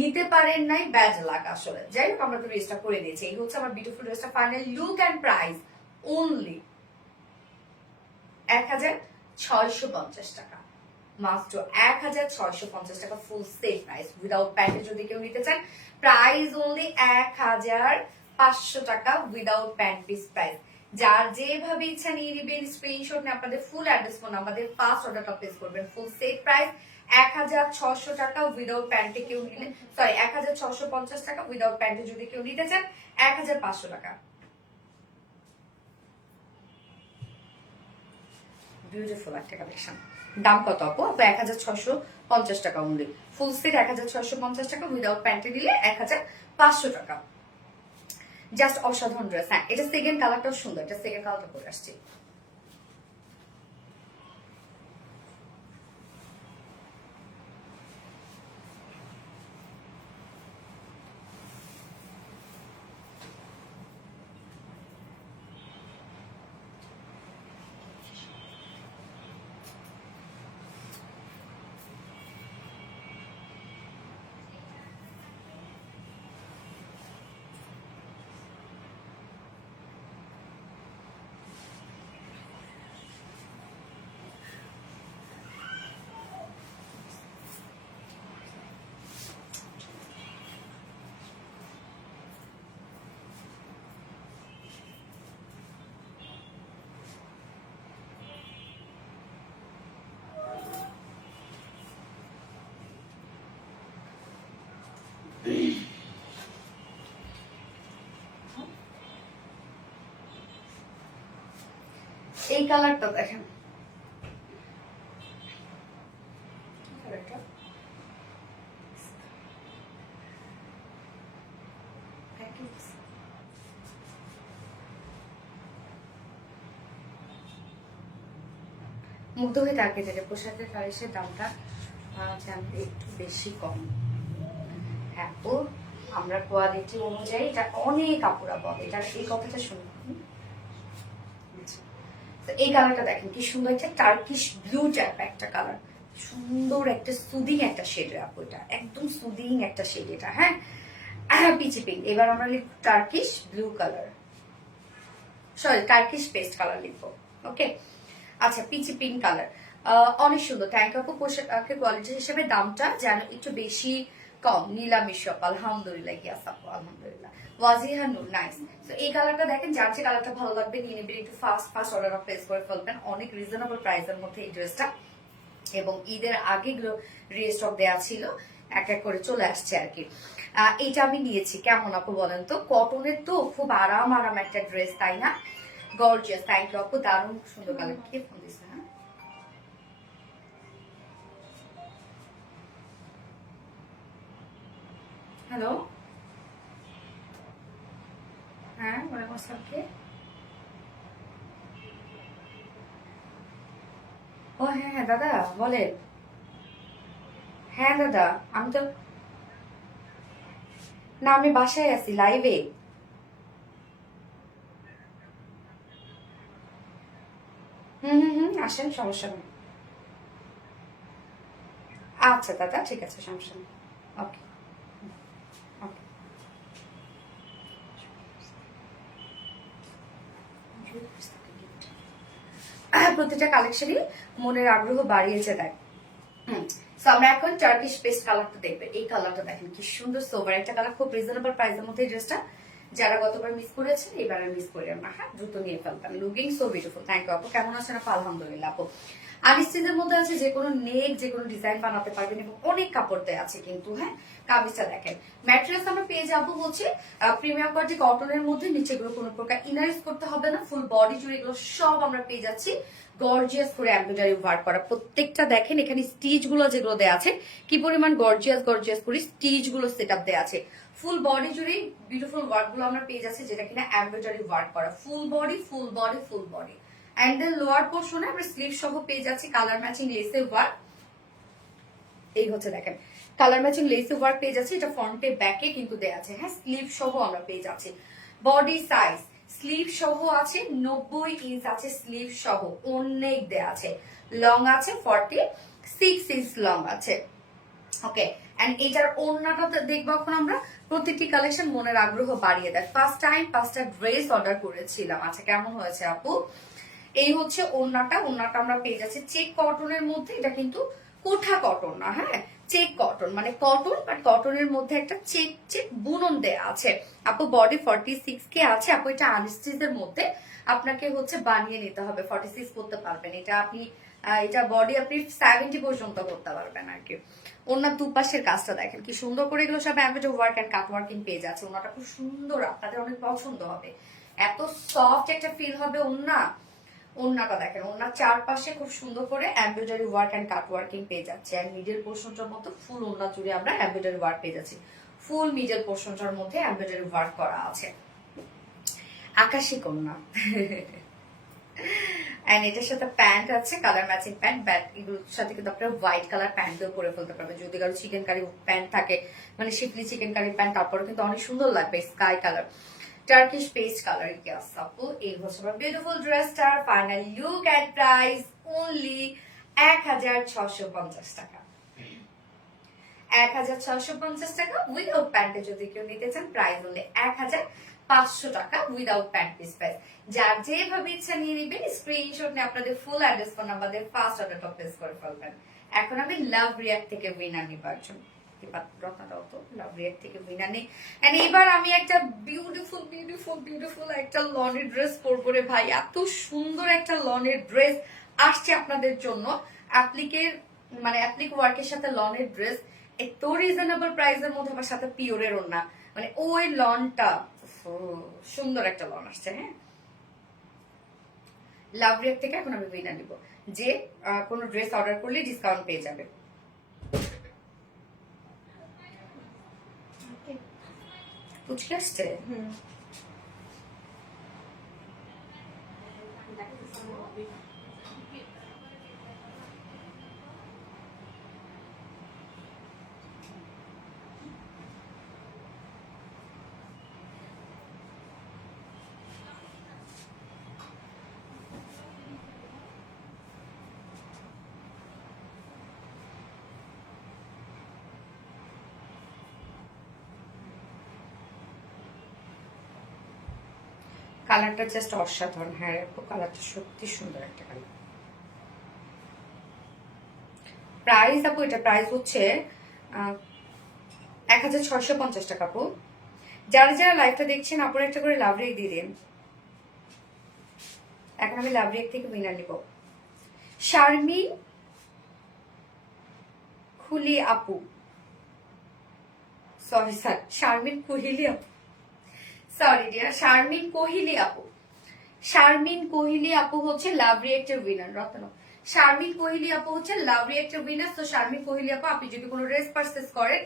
নিতে পারেন নাই, ব্যাড লাগ আসলে, যাই হোক আমরা তো ড্রেসটা করে দিয়েছি। এই হচ্ছে আমার বিউটিফুল ড্রেসটা, final look and price only 1650 টাকা, মাত্র 1650 টাকা ফুল সেট প্রাইস, উইদাউট প্যান্টে যদি কেউ নিতে চান প্রাইস অনলি 1500 টাকা উইদাউট প্যান্ট পিস প্রাইস। যার যেভাবে ইচ্ছা নিয়ে নেবেন, স্ক্রিনশট নিয়ে আপনাদের ফুল অ্যাড্রেস ফোন নাম্বারে ফার্স্ট অর্ডারটা প্লেস করবেন। ফুল সেট প্রাইস 1600 টাকা উইদাউট প্যান্টে কেউ নিলে, সরি 1650 টাকা উইদাউট প্যান্টে যদি কেউ নিতে চান 1500 টাকা। বিউটিফুল একটা কালেকশন। দাম কত আপু? 1650 টাকা অনলি। ফুল সেট 1650 টাকা, উইদাউট প্যান্টে নিলে 1500 টাকা। জাস্ট অসাধারণ ড্রেস। হ্যাঁ এটা সেকেন্ড কালারটাও সুন্দর, এটা সেকেন্ড কালারটা পরে আসছি। এই কালারটা দেখেন, মুগ্ধ হয়ে তাকিয়ে থাকে। পোশাকের কালেকশনের দামটা একটু বেশি কম, হ্যাঁ ও আমরা কোয়ালিটি অনুযায়ী এটা অনেক কাপড়া বলে, এটা এই কথাটা শুনুন। এই কালারটা দেখেন কি সুন্দর, একটা টার্কিশ ব্লু টাইপ একটা কালার, সুন্দর একটা সুদিং একটা শেডের আপু, এটা একদম সুদিং একটা শেড এটা, হ্যাঁ পিচি পিঙ্ক। এবার আমরা লিখব Turkish blue colour, sorry Turkish paste colour লিখবো। ওকে আচ্ছা, পিচি পিঙ্ক কালার, অনেক সুন্দর। থ্যাংক আপু। পোশাকের কোয়ালিটি হিসেবে দামটা যেন একটু বেশি কম। নীলামি শপ, আলহামদুলিল্লাহ, ইয়াস আপু আলহামদুলিল্লাহ। ওয়াজিহা নূর, নাইস। তো এই কালারটা দেখেন, যার যে কালারটা ভালো লাগবে নিয়ে নেবেন, একটু ফাস্ট অর্ডার প্লেস করে ফেলবেন, অনেক রিজনেবল প্রাইসের মধ্যে এই ড্রেসটা, এবং ঈদের আগে রিস্টক দেওয়া ছিল, এক এক করে চলে আসছে আর কি। এইটা আমি নিয়েছি, কেমন আপু বলেন তো? কটনের তো খুব আরাম একটা ড্রেস, তাই না? গর্জিয়াস, থ্যাংক ইউ আপু, দারুণ সুন্দর কালার। কে ফোন দিচ্ছে? হ্যাঁ হ্যালো, হ্যাঁ ওয়ালাইকুম আসসালাম। কে? ও হ্যাঁ হ্যাঁ দাদা বলেন। হ্যাঁ দাদা আমি তো, না আমি বাসায় আছি লাইভে। হুম, আসেন, সমস্যা নেই। আচ্ছা দাদা ঠিক আছে, সমস্যা নেই। ওকে ওকে। প্রতিটা কালেকশনই মনের আগ্রহ বাড়িয়েছে দেখ। সো আমরা এখন টার্কিশ পেস্ট কালারটা দেখবে। এই কালারটা দেখেন কি সুন্দর সোবার একটা কালার, খুব রিজনেবল প্রাইসের মধ্যে এই ড্রেসটা। যারা গতবার মিস করেছেন এবার আর মিস করেন না, হ্যাঁ দ্রুত নিয়ে ফেলবেন। Looking so beautiful. Thank you আপু, কেমন আছেন আপু? আলহামদুলিল্লাহ আপু। আনস্টিচের মধ্যে আছে, যে কোনো নেক যে কোনো ডিজাইন বানাতে পারবেন এবং অনেক কাপড় দেয়া আছে কিন্তু। হ্যাঁ কামিজটা দেখেন, ম্যাটেরিয়ালস আমরা পেয়ে যাবো হচ্ছে প্রিমিয়াম কোয়ালিটি কটনের মধ্যে। নিচেগুলো কোনো প্রকার ইনারিস করতে হবে না, ফুল বডি জুড়ে এগুলো সব আমরা পেয়ে যাচ্ছি গর্জিয়াস করে এমব্রয়ডারি ওয়ার্ক করা। প্রত্যেকটা দেখেন এখানে স্টিচ গুলো যেগুলো দেওয়া আছে কি পরিমাণ গর্জিয়াস গর্জিয়াস করে স্টিচ গুলো সেট আপ দেওয়া আছে। ফুল বডি জুড়ে বিউটিফুল ওয়ার্ক গুলো আমরা পেয়ে যাচ্ছি, যেটা কিনা এমব্রয়ডারি ওয়ার্ক করা। Full body full body full body and then lower পোর্শনে আমরা স্লিভ সহ পেয়ে যাচ্ছি কালার ম্যাচিং লেসের ওয়ার্ক। এই হচ্ছে দেখেন কালার ম্যাচিং লেসের ওয়ার্ক পেয়ে যাচ্ছি, এটা ফ্রন্টে ব্যাকে কিন্তু দেওয়া আছে। হ্যাঁ স্লিভ সহ আমরা পেয়ে যাচ্ছি। বডি সাইজ স্লিভ সহ আছে 90 ইঞ্চ আছে, স্লিভ সহ অনেক দেয়া আছে। লং আছে 46 ইঞ্চ লং আছে। ওকে এন্ড এটার ওড়নাটা দেখবো এখন আমরা। প্রতিটি কালেকশন মনের আগ্রহ বাড়িয়ে দেয়। ফার্স্ট টাইম 5টা ড্রেস অর্ডার করেছিলাম। আচ্ছা কেমন হয়েছে আপু? এই হচ্ছে ওড়নাটা। ওড়নাটা আমরা পেয়ে যাচ্ছি চেক কটনের মধ্যে। এটা কিন্তু কোঠা কটন না, হ্যাঁ চেক কটন, মানে কটন বাট কটনের মধ্যে একটা চেক চেক বুনন দেয়া আছে। আপু বডি 46 কে আছে আপু, এটা আনস্টিচের মধ্যে আপনাকে হচ্ছে বানিয়ে নিতে হবে। 46 করতে পারবেন এটা আপনি, এটা বডি আপনি 70 পর্যন্ত করতে পারবেন আর কি। ওনার দুপাশের কাজটা দেখেন কি সুন্দর করে, এগুলো সব embroidery work and cut working পেয়ে যাচ্ছে। ওনাটা খুব সুন্দর, আপনাদের অনেক পছন্দ হবে। এত সফট একটা ফিল হবে ওন্না। ওন্নাটা দেখেন, ওন্নার চারপাশে খুব সুন্দর করে embroidery work and cut working পেয়ে যাচ্ছে। আর মিডল পোর্শনটার মতো ফুল ওন্না জুড়ে আমরা এমব্রয়ডারি ওয়ার্ক পেয়ে যাচ্ছি। ফুল মিডল পোর্শনটার মধ্যে এমব্রয়ডারি ওয়ার্ক করা আছে। আকাশী কন্যা। এন্ড এটার সাথে প্যান্ট আছে, কালার ম্যাচিং প্যান্ট। এগুলোর সাথে কিন্তু আপনারা হোয়াইট কালার প্যান্টও পরে ফেলতে পারবেন। যদি কারো চিকেন কারি প্যান্ট থাকে, মানে শিফলি চিকেন কারি প্যান্ট, তারপরে কিন্তু অনেক সুন্দর লাগবে। Sky colour Turkish paste colour আপু। এই হচ্ছে আমার বিউটিফুল ড্রেসটার final look and price only 1650 টাকা। 1650 টাকা উইদাউট প্যান্টে যদি কেউ নিতে চান প্রাইস হলে 1500 টাকা উইদাউট প্যান্ট পিস প্রাইস। যার যেভাবে ইচ্ছা নিয়ে নিবেন, স্ক্রিনশট নিয়ে আপনাদের ফুল অ্যাড্রেস ফোন নাম্বার দিয়ে ফার্স্ট অর্ডারটা প্লেস করে ফেলবেন। এখন আমি লাভ রিয়াক্ট থেকে উইনার নিবার জন্য এবার আমি একটা বিউটিফুল বিউটিফুল বিউটিফুল একটা লনের ড্রেস পরবো রে ভাই। এত সুন্দর একটা লনের ড্রেস আসছে আপনাদের জন্য। অ্যাপ্লিকের মানে অ্যাপ্লিক ওয়ার্কের সাথে লনের ড্রেস এত রিজনেবল প্রাইসের মধ্যে, আমার সাথে পিওরের ওড়না, মানে ওই লনটা সুন্দর একটা লন আসছে। হ্যাঁ লাভ রিয়াক্ট থেকে এখন আমি উইনার নিব, যে কোনো ড্রেস অর্ডার করলে ডিসকাউন্ট পেয়ে যাবে। পুচকে আসছে। কালারটা জাস্ট অসাধারণ। হ্যাঁ কালারটা সত্যি সুন্দর একটা কালার। প্রাইস আপু, এটা প্রাইস হচ্ছে 1650 টাকা আপু। যারা যারা লাইভটা দেখছেন আপনারা একটা করে লাভ রেক দিয়ে দিন। এখন আমি লাভ রেক থেকে উইনার নিব। শারমিন খুলি আপু, সরি স্যার, শারমিন কোহিলি আপু, সরি ডিয়ার, শারমিন কোহিলি আপু। শারমিন কোহিলি আপু হচ্ছে লাভ রিয়েক্টের উইনার। রত্ন শারমিন কোহিলি আপু হচ্ছে লাভ রিয়েক্টের উইনার। তো শারমিন কোহিলি আপু, আপনি যদি কোনো ড্রেস পারচেজ করেন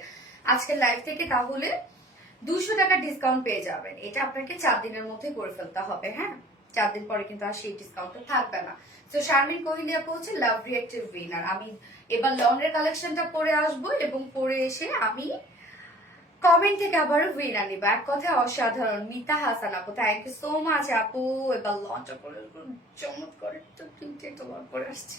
আজকের লাইভ থেকে, তাহলে 200 টাকা ডিসকাউন্ট পেয়ে যাবেন। এটা আপনাকে 4 দিনের মধ্যে করে ফেলতে হবে। হ্যাঁ 4 দিন পরে কিন্তু আর সেই ডিসকাউন্টটা থাকবে না। তো শারমিন কোহলি আপু হচ্ছে লাভ রিয়েক্টের উইনার। আমি এবার লনের কালেকশনটা পরে আসবো এবং পরে এসে আমি কমেন্ট থেকে আবার উইনার নিব। এক কথা অসাধারণ। মিতা হাসান আপু, থ্যাংক ইউ সো মাচ আপু। এবার লঞ্চটা করে চমৎকার একটা কিনতে তো লঞ্চ করে আসছি।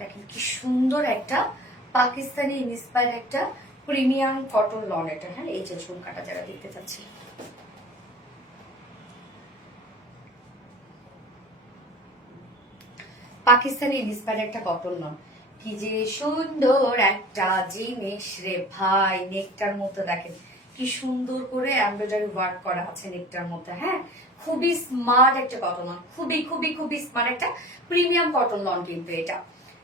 দেখেন কি সুন্দর একটা পাকিস্তানি ইন্সপায়ার একটা প্রিমিয়াম কটন লন এটা। হ্যাঁ, এই যে ঝুমকাটা যারা দেখতে চাচ্ছি, পাকিস্তানি ইন্সপায়ার একটা কটন লন। কি যে সুন্দর একটা জিনিস রে ভাই। নেকটার মধ্যে দেখেন কি সুন্দর করে এমব্রয়ডারি ওয়ার্ক করা আছে নেকটার মধ্যে। হ্যাঁ, খুবই স্মার্ট একটা কটন লন, খুবই খুবই খুবই স্মার্ট একটা প্রিমিয়াম কটন লন। কিন্তু এটা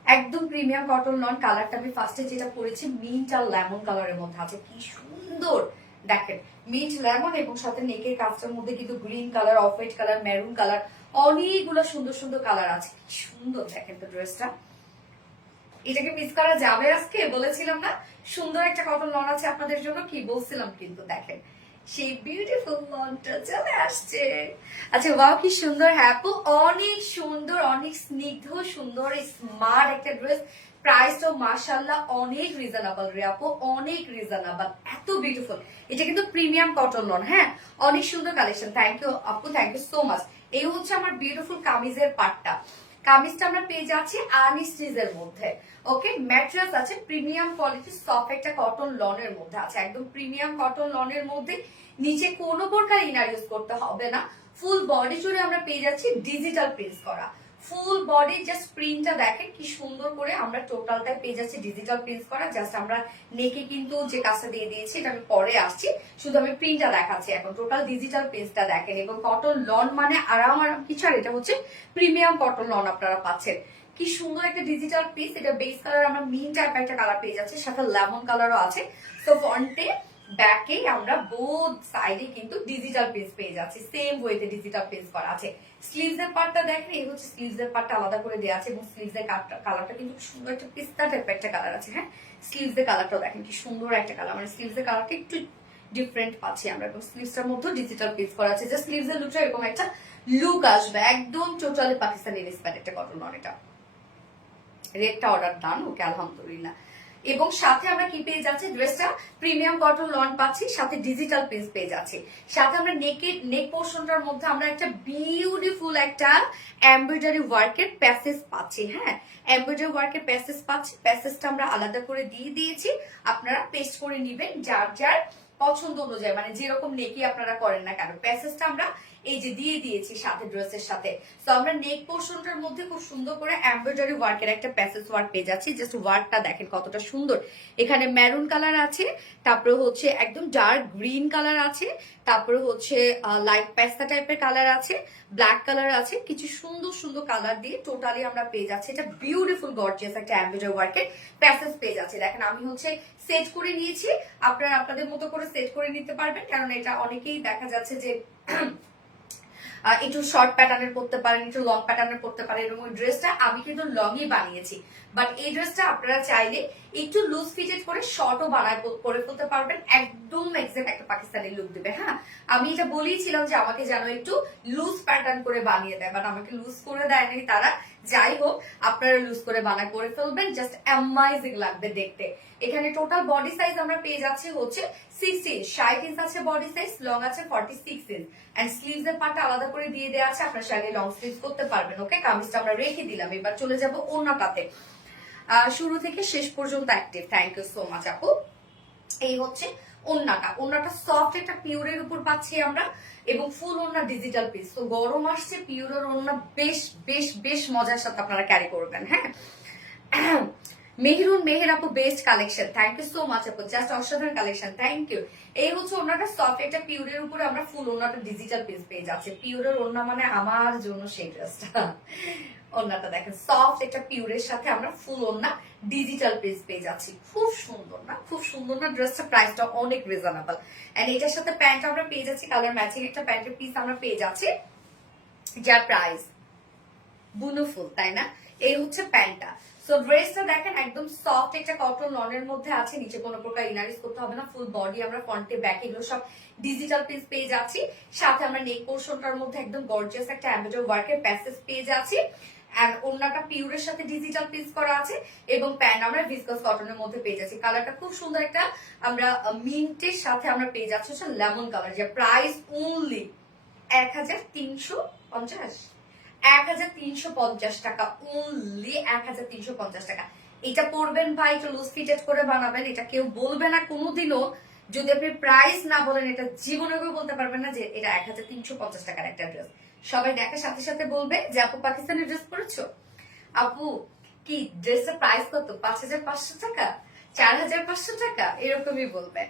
একদম প্রিমিয়াম কটন লন। কালারটা আমি ফার্স্টে যেটা পরেছি মিন্ট আর লেমন কালারের মধ্যে আছে। কি সুন্দর দেখেন, মিন্ট লেমন এবং সাথে নেকের কাজটার মধ্যে কিন্তু green colour, off white colour, maroon colour, অনেকগুলো সুন্দর সুন্দর কালার আছে। কি সুন্দর দেখেন তো ড্রেসটা। এটাকে মিস করা যাবে আজকে? বলেছিলাম না সুন্দর একটা কটন লন আছে আপনাদের জন্য, কি বলছিলাম কিন্তু দেখেন সেই বিউটিফুল লনটা চলে আসছে। আচ্ছা ওয়াও কি সুন্দর। হ্যাঁ আপু, অনেক সুন্দর, অনেক স্নিগ্ধ, সুন্দর স্মার্ট একটা ড্রেস। প্রাইসটাও মাশাআল্লাহ অনেক রিজনেবল রে আপু, অনেক রিজনেবল, এত বিউটিফুল। এটা কিন্তু প্রিমিয়াম কটন লন। হ্যাঁ, অনেক সুন্দর কালেকশন। থ্যাংক ইউ আপু, থ্যাংক ইউ সো মাচ। এই হচ্ছে আমার বিউটিফুল কামিজের পার্টটা। কামিজটা আমরা পেয়ে যাচ্ছি আর্নিস্টিজের মধ্যে। ওকে, ম্যাট্রেস আছে প্রিমিয়াম কোয়ালিটির সফট একটা কটন লনের মধ্যে আছে, একদম প্রিমিয়াম কটন লনের মধ্যে। নিচে কোনো প্রকার ইনার ইউজ করতে হবে না। ফুল বডি জুড়ে আমরা পেয়ে যাচ্ছি ডিজিটাল প্রিন্ট করা। ফুল বডি জাস্ট প্রিন্টটা দেখেন কি সুন্দর করে আমরা টোটালটাই পেয়ে যাচ্ছি ডিজিটাল প্রিন্ট করা। জাস্ট আমরা নেকে কিন্তু যে কাজটা দিয়ে দিয়েছি এটা আমি পরে আসছি, শুধু আমি প্রিন্টটা দেখাচ্ছি এখন। টোটাল ডিজিটাল প্রিন্টটা দেখেন এবং কটন লন মানে আরাম আরাম কিছু। আর এটা হচ্ছে প্রিমিয়াম কটন লন আপনারা পাচ্ছেন। কি সুন্দর একটা ডিজিটাল পিস। এটা বেস কালার আমরা মিন টাইপ একটা কালার পেয়ে যাচ্ছি, সাথে লেমন কালারও আছে। তো ফ্রন্টে ব্যাকে আমরা বোথ সাইডে কিন্তু ডিজিটাল পিস পেয়ে যাচ্ছি, সেম ওয়েতে ডিজিটাল পিস করা আছে। স্লিভস এর পার্টটা দেখেন, এই হচ্ছে স্লিভস এর পার্টটা আলাদা করে দেওয়া আছে এবং স্লিভস এর কালারটা কিন্তু সুন্দর একটা পিস্তা টাইপ একটা কালার আছে। হ্যাঁ, স্লিভস এর কালারটাও দেখেন কি সুন্দর একটা কালার, মানে স্লিভস এর কালারটা একটু ডিফারেন্ট পাচ্ছি আমরা এবং স্লিভসটার মধ্যে ডিজিটাল পিস করা আছে। যে স্লিভস এর লুকটা এরকম একটা লুক আসবে, একদম টোটালি পাকিস্তানি ইন্সপায়ার্ড একটা কটন লন। এটা রেডটা অর্ডার ডান। ওকে, আলহামদুলিল্লাহ। এবং সাথে আমরা কি পেয়ে যাচ্ছি, ড্রেসটা প্রিমিয়াম কটন লন পাচ্ছি, সাথে ডিজিটাল পিস পেয়ে যাচ্ছি। সাথে আমরা নেক পোর্শনটার মধ্যে আমরা একটা বিউটিফুল একটা এমব্রয়ডারি ওয়ার্কের প্যাসেজ পাচ্ছি। হ্যাঁ, এমব্রয়ডারি ওয়ার্কের প্যাসেজ পাচ্ছি। প্যাসেজটা আমরা আলাদা করে দিয়ে দিয়েছি, আপনারা পেস্ট করে নিবেন যার যার পছন্দ অনুযায়ী, মানে যেরকম নেকি আপনারা করেন না কেন। প্যাসেজটা আমরা এই যে দিয়ে দিয়েছি সাথে ড্রেসের সাথে। তো আমরা নেক পোর্শনটার মধ্যে খুব সুন্দর করে এমব্রয়ডারি ওয়ার্কের একটা প্যাসেজ ওয়ার্ক পেয়ে যাচ্ছি। জাস্ট ওয়ার্কটা দেখেন কতটা সুন্দর। এখানে মেরুন কালার আছে, তারপরে হচ্ছে একদম ডার্ক গ্রিন কালার আছে, তারপরে হচ্ছে লাইট পেস্তা টাইপের কালার আছে, ব্ল্যাক কালার আছে, কিছু সুন্দর সুন্দর কালার দিয়ে টোটালি আমরা পেয়ে যাচ্ছি এটা বিউটিফুল গর্জিয়াস একটা এমব্রয়ডারি ওয়ার্কের প্যাসেজ পেয়ে যাচ্ছে। দেখেন আমি হচ্ছে সেট করে নিয়েছি, আপনারা আপনাদের মতো করে সেট করে নিতে পারবেন, কারণ এটা অনেকেই দেখা যাচ্ছে যে একটু শর্ট প্যাটার্নের পড়তে পারেন, একটু লং প্যাটার্নের পড়তে পারেন। এবং ওই ড্রেসটা আমি কিন্তু লংই বানিয়েছি, বাট এই ড্রেসটা আপনারা চাইলে একটু লুজ ফিটেড করে শর্টও বানায় করে ফেলতে পারবেন, একদম এক্সাক্ট একটা পাকিস্তানি লুক দিবে। হ্যাঁ, আমি এটা বলেইছিলাম যে আমাকে যেন একটু লুজ প্যাটার্ন করে বানিয়ে দেয়, বাট আমাকে লুজ করে দেয়নি তারা। যাই হোক, আপনারা লুজ করে বানায় করে ফেলবেন, জাস্ট অ্যামাইজিং লাগবে দেখতে। এখানে টোটাল বডি সাইজ আমরা পেয়ে যাচ্ছি হচ্ছে 6 ইঞ্চ, 60 ইঞ্চ আছে বডি সাইজ, লং আছে 46 ইঞ্চ, এন্ড স্লিভস এর পার্টটা আলাদা করে দিয়ে দেওয়া আছে, আপনারা চাইলে লং স্লিভস করতে পারবেন। ওকে, কামিজটা আমরা রেখে দিলাম। এবার চলে যাব ওড়নাটাতে, শুরু থেকে শেষ পর্যন্ত active. Thank you so much আপু। এই হচ্ছে ওড়নাটা, ওড়নাটা সফট একটা পিওরের উপর পাচ্ছি আমরা, এবং ফুল ওড়না ডিজিটাল পিস। তো গরম আসছে, পিওরের ওড়না বেশ বেশ বেশ মজার সাথে আপনারা ক্যারি করবেন। হ্যাঁ, মেহরুন মেহের আপু, best collection, thank you so much আপু, জাস্ট অসাধারণ কালেকশন, থ্যাংক ইউ। এই হচ্ছে ওড়নাটা সফট একটা পিওরের উপরে আমরা ফুল ওড়নাটা ডিজিটাল পিস পেয়ে যাচ্ছে। পিওরের ওড়না মানে আমার জন্য সেই ড্রেসটা। ওড়নাটা দেখেন, সফট একটা পিওরের সাথে আমরা ফুল ওড়না ডিজিটাল পিস পেয়ে যাচ্ছি। খুব সুন্দর না, খুব সুন্দর না ড্রেসটা? প্রাইসটা অনেক রিজনেবল। এন্ড এটার সাথে প্যান্ট আমরা পেয়ে যাচ্ছি, কালার ম্যাচিং একটা প্যান্টের পিস আমরা পেয়ে যাচ্ছি, যার প্রাইস বুনুফুল, তাই না? এই হচ্ছে প্যান্টটা। সো ড্রেসটা দেখেন একদম সফট একটা কটন লনের মধ্যে আছে, নিচে কোনো প্রকার ইনারিস করতে হবে না, ফুল বডি আমরা ফ্রন্টে ব্যাক এগুলো সব ডিজিটাল পিস পেয়ে যাচ্ছি। সাথে আমরা নেক পোর্শনটার মধ্যে একদম গর্জিয়াস একটা এমব্রয়ডারি ওয়ার্কের প্যাসেজ পেয়ে যাচ্ছি, এন্ড ওড়নাটা পিওরের সাথে ডিজিটাল পিস করা আছে, এবং প্যান্ট আমরা ভিসকাস কটনের মধ্যে পেয়ে যাচ্ছি। কালারটা খুব সুন্দর একটা আমরা মিন্টের সাথে আমরা পেয়ে যাচ্ছি হচ্ছে লেমন কালার, যে প্রাইস অনলি 1350, 1350 টাকা, অনলি 1350 টাকা। এটা পরবেন ভাই, একটু লুজ ফিটেড করে বানাবেন, এটা কেউ বলবে না কোনোদিনও। যদি আপনি প্রাইস না বলেন, এটা জীবনে কেউ বলতে পারবেন না যে এটা 1350 টাকার একটা ড্রেস। সবাই দেখার সাথে সাথে বলবে যে আপু পাকিস্তানি ড্রেস পরেছো, আপু কি ড্রেসের প্রাইস কত, 5500 টাকা, 4500 টাকা, এরকমই বলবে।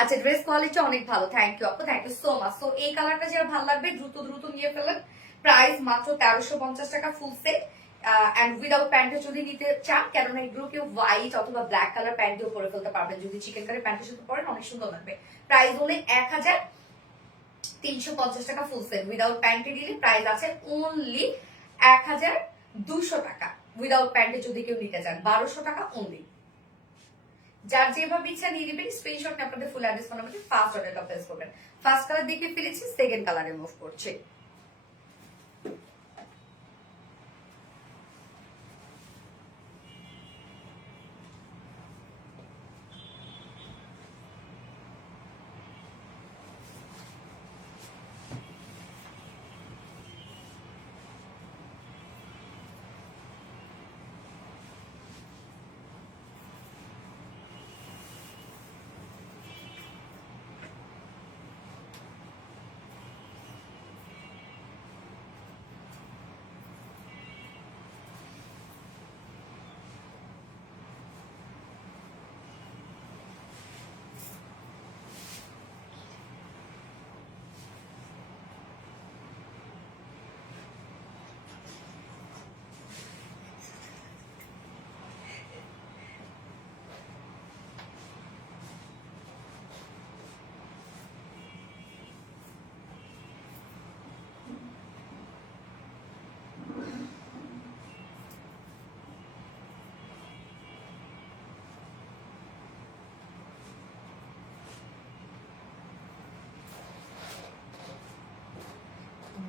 আচ্ছা, ড্রেস কোয়ালিটি অনেক ভালো, থ্যাংক ইউ আপু, থ্যাংক ইউ সো মাচ। তো এই কালারটা যারা ভালো লাগবে দ্রুত দ্রুত নিয়ে ফেলেন। প্রাইস মাত্র 1350 টাকা ফুল সেট, এন্ড উইদাউট প্যান্টে যদি নিতে চান, কেননা এগুলো কেউ হোয়াইট অথবা ব্ল্যাক কালার প্যান্ট দিয়ে পরে ফেলতে পারবেন, যদি চিকেন কারি প্যান্টের সাথে পরেন অনেক সুন্দর লাগবে। প্রাইস হলে 1350 টাকা ফুল সেট, উইদাউট প্যান্টে নিলে প্রাইস আছে অনলি 1200 টাকা। উইদাউট প্যান্টে যদি কেউ নিতে চান 1200 টাকা অনলি। যার যেভাবে ইচ্ছা নিয়ে নেবেন, স্ক্রিনশট নিয়ে আপনাদের ফুল অ্যাড্রেস ফোন নাম্বারে ফার্স্ট অর্ডারটা প্লেস করবেন। ফার্স্ট কালার দেখে ফেলেছি, সেকেন্ড কালারে মুভ করছে।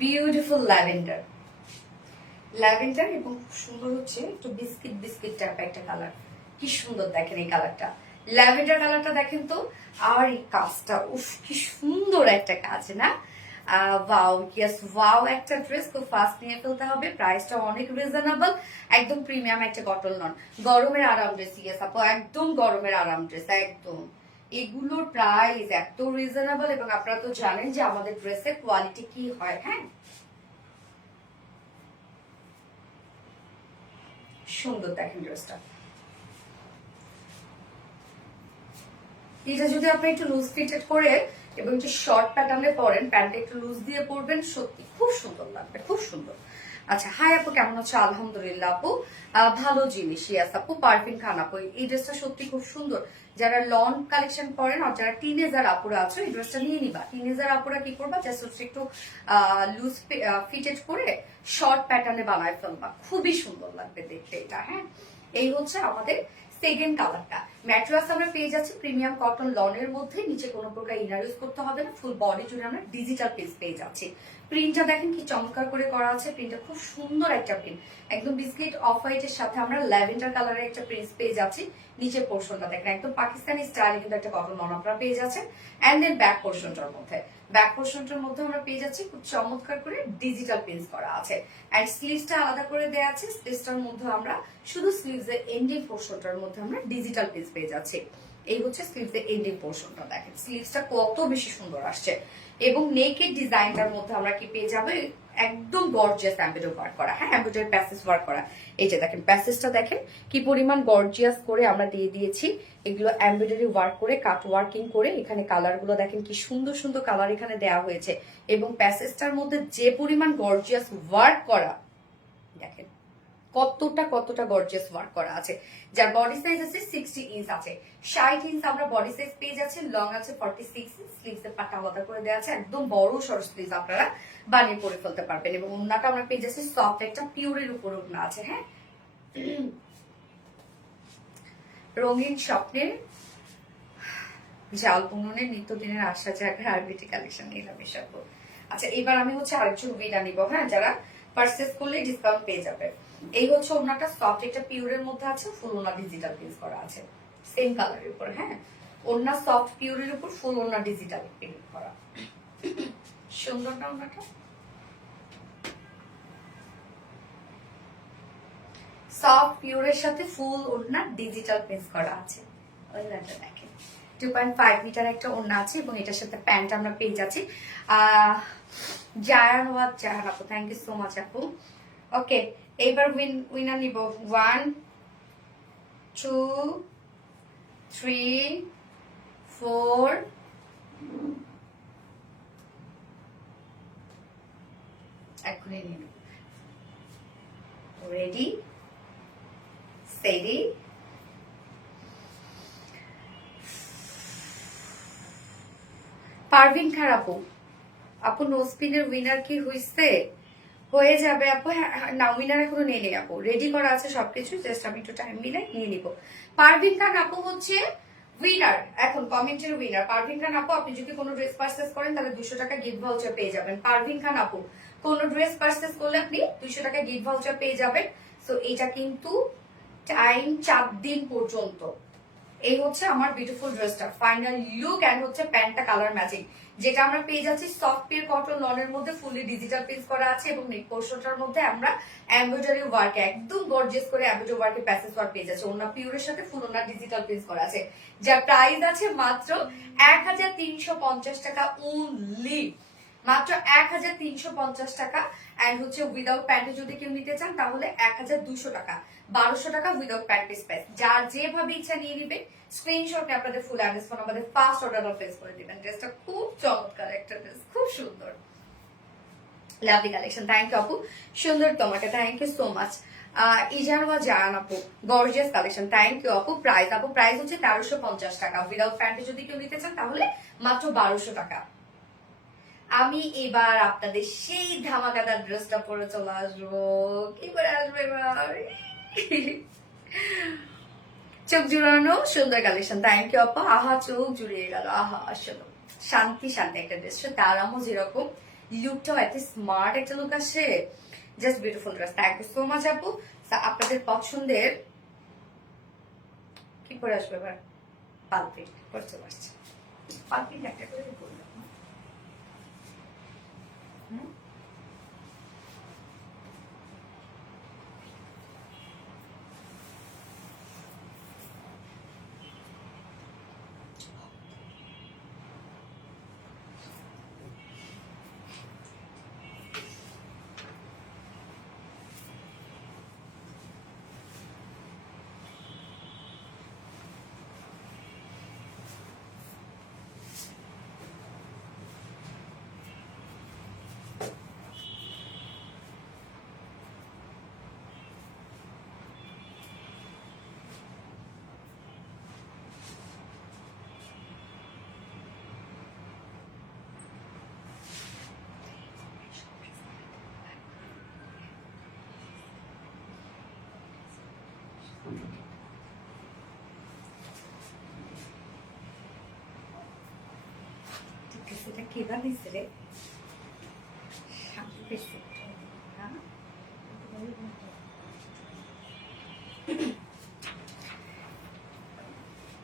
বিউটিফুল ল্যাভেন্ডার, ল্যাভেন্ডার এবং খুব সুন্দর হচ্ছে একটু বিস্কিট বিস্কিট টাইপের একটা কালার। কি সুন্দর দেখেন এই কালারটা, ল্যাভেন্ডার কালারটা দেখেন তো। আর এই কাজটা, উফ কি সুন্দর একটা কাজ না? ওয়াও, ইয়েস ওয়াও একটা ড্রেস, খুব ফাস্ট নিয়ে ফেলতে হবে। প্রাইসটা অনেক রিজনেবল, একদম প্রিমিয়াম একটা কটন নন, গরমের আরাম ড্রেস। ইয়েস আপু, একদম গরমের আরাম ড্রেস, একদম। এগুলোর প্রাইস এত রিজনেবল, এবং আপনারা তো জানেন যে আমাদের ড্রেসের কোয়ালিটি কি হয়। হ্যাঁ, সুন্দর দেখেন ড্রেসটা। এটা যদি আপনি একটু লুজ ফিটেড করে এবং একটু শর্ট প্যাটার্নে পরেন, প্যান্টটা একটু লুজ দিয়ে পরবেন, সত্যি খুব সুন্দর লাগবে, খুব সুন্দর। আচ্ছা, হাই আপু, কেমন আছো? আলহামদুলিল্লাহ আপু, ভালো জিনিস। ইয়াস আপু, পারফিন খান আপু, এই ড্রেসটা সত্যি খুব সুন্দর। যারা লন কালেকশন করেন আর যারা টিনেজার আপুরা আছো, এই ড্রেসটা নিয়ে নিবা। টিনেজার আপুরা কি করবা, জাস্ট হচ্ছে একটু লুজ ফিটেড করে শর্ট প্যাটার্নে বানায় ফেলবা, খুবই সুন্দর লাগবে দেখতে এটা। হ্যাঁ, এই হচ্ছে আমাদের সেকেন্ড কালারটা। ম্যাট্রেস আমরা পেয়ে যাচ্ছি প্রিমিয়াম কটন লনের মধ্যে, নিচে কোনো প্রকার ইনার ইউজ করতে হবে না, ফুল বডি জুড়ে আমরা ডিজিটাল পিস পেয়ে যাচ্ছি। প্রিন্টটা দেখেন কি চমৎকার করে করা আছে, প্রিন্টটা খুব সুন্দর একটা প্রিন্ট, একদম বিস্কিট অফ হোয়াইটের সাথে আমরা ল্যাভেন্ডার কালারের একটা প্রিন্ট পেয়ে যাচ্ছি। নিচের পোর্শনটা দেখেন একদম পাকিস্তানি স্টাইলে কিন্তু একটা কটন লন আপনারা পেয়ে যাচ্ছেন। অ্যান্ড দেন ব্যাক পোর্শনটার মধ্যে আমরা পেয়ে যাচ্ছি খুব চমৎকার করে ডিজিটাল প্রিন্ট করা আছে। অ্যান্ড স্লিভসটা আলাদা করে দেওয়া আছে, স্লিভসটার মধ্যে আমরা শুধু স্লিভসের এন্ডিং পোর্শনটার মধ্যে আমরা ডিজিটাল প্রিন্ট পেয়ে যাচ্ছি। এই হচ্ছে স্লিভসের এন্ডিং পোর্শনটা, দেখেন স্লিভসটা কত বেশি সুন্দর আসছে। এবং নেকের ডিজাইনটার মধ্যে আমরা কি পেয়ে যাবে একদম গর্জিয়াস এমব্রয়ডারি ওয়ার্ক করা, হ্যাঁ এমব্রয়ডারি প্যাসেজ ওয়ার্ক করা। এই যে দেখেন প্যাসেজটা দেখেন কি পরিমাণ গর্জিয়াস করে আমরা দিয়ে দিয়েছি, এগুলো এমব্রয়ডারি ওয়ার্ক করে কাট ওয়ার্কিং করে, এখানে কালার গুলো দেখেন কি সুন্দর সুন্দর কালার এখানে দেওয়া হয়েছে। এবং প্যাসেজটার মধ্যে যে পরিমাণ গর্জিয়াস ওয়ার্ক করা দেখেন কতটা গর্জিয়াস ওয়ার্ক করা আছে। যার বডি সাইজ আছে 60 ইঞ্চ আছে, 60 ইঞ্চ আমরা বডি সাইজ পেয়ে যাচ্ছি, লং আছে 46 ইঞ্চ, স্লিভস এর পাটা আলাদা করে দেওয়া আছে, একদম বড় সরো স্লিভ আপনারা বানিয়ে পরে ফেলতে পারবেন। এবং ওন্নাটা আমরা পেয়ে যাচ্ছি সফট একটা পিওরের উপর ওন্না আছে, হ্যাঁ রঙিন স্বপ্নের জাল বুননের নিত্যদিনের আশা জায়গা আরবিটি কালেকশন নিলাম এসব। আচ্ছা এবার আমি হচ্ছে আরেকজন উইনা নিব, হ্যাঁ যারা পারচেজ করলে ডিসকাউন্ট পেয়ে যাবে। এই হচ্ছে ওনাটা সফট একটা পিওরের মধ্যে আছে, ফুল ওনা ডিজিটাল প্রিন্ট করা আছে সেম কালারের উপর, হ্যাঁ ওনা সফট পিওরের উপর ফুল ওনা ডিজিটাল প্রিন্ট করা, সুন্দর না ওনাটা? সফট পিওরের সাথে ফুল ওনা ডিজিটাল প্রিন্ট করা আছে। ওনাটা দেখেন 2.5 মিটার একটা ওড়না আছে এবং এটার সাথে প্যান্ট আমরা পেয়ে যাচ্ছি। জায়ান আপু, থ্যাংক ইউ সো মাচ আপু। ওকে এইবার উইনার নিব 1 2 3 4 এখনই নিব। রেডি সেডি পারভিন খান আপু নোস্পিনের উইনার কি হইছে? হয়ে যাবে আপু, না উইনার এখনো নেই নেই আপু, রেডি করা আছে সবকিছু, জাস্ট আমি একটু টাইম মিলাই নিয়ে নিব। পারভিন খান আপু হচ্ছে উইনার, এখন কমেন্টের উইনার পারভিন খান আপু। আপনি যদি কোনো ড্রেস পারচেস করেন তাহলে 200 টাকা গিফট ভাউচার পেয়ে যাবেন। পারভিন খান আপু কোনো ড্রেস পারচেস করলে আপনি 200 টাকা গিফট ভাউচার পেয়ে যাবেন। সো এটা কিন্তু টাইম 4 দিন পর্যন্ত। এই হচ্ছে আমার বিউটিফুল ড্রেসটা ফাইনাল লুক, এন্ড হচ্ছে প্যান্টটা কালার ম্যাচিং, যেটা আমরা পেয়ে যাচ্ছি সফট পিওর কটন লনের মধ্যে ফুললি ডিজিটাল প্রিন্ট করা আছে। এবং নেক পোর্শনটার মধ্যে আমরা এমব্রয়ডারি ওয়ার্ক একদম গর্জিয়াস করে এমব্রয়ডারি ওয়ার্কের প্যাসেজ ওয়ার্ক পেয়ে যাচ্ছে। ওনা পিওরের সাথে ফুল ওনা ডিজিটাল প্রিন্ট করা আছে, যার প্রাইস আছে মাত্র 1350 টাকা অনলি, মাত্র 1350 টাকা। এন্ড হচ্ছে উইদাউট প্যান্টে যদি কেউ নিতে চান তাহলে 1200 টাকা, 1200 টাকা উইদাউট প্যান্ট পিস প্রাইস। যার যেভাবে ইচ্ছা নিয়ে নিবে, স্ক্রিনশটে আপনাদের ফুল অ্যাড্রেস ফোন আমাদের ফার্স্ট অর্ডার প্লেস করে দিবেন। ড্রেসটা খুব চমৎকার একটা ড্রেস, খুব সুন্দর লাভলি কালেকশন। থ্যাংক ইউ আপু, সুন্দর তোমাকে, thank you so much. Ijan ওয়া জায়ান আপু গর্জিয়াস কালেকশন, থ্যাংক ইউ আপু। প্রাইস হচ্ছে 1350 টাকা, উইদাউট প্যান্টে যদি কেউ নিতে চান তাহলে মাত্র 1200 টাকা। আমি এবার আপনাদের সেই ধামাকাদার ড্রেসটা পরে চলে আসবো, কি করে আসবো এবার? চোখ জুড়ানো সুন্দর কালেকশন, থ্যাংক ইউ আপা। আহা চোখ জুড়িয়ে গেল, আহা আসলে শান্তি শান্তি একটা ড্রেস, তারামও যেরকম লুকটাও এত স্মার্ট একটা লুক আসে, just beautiful dress. Thank you so much আপু। আপনাদের পছন্দের কি করে আসবে এবার? পালপিট করে চলে আসছে, পালপিট একটা করে বললাম। কি বানাইছে রে? শান্তি পেয়েছে। হ্যাঁ?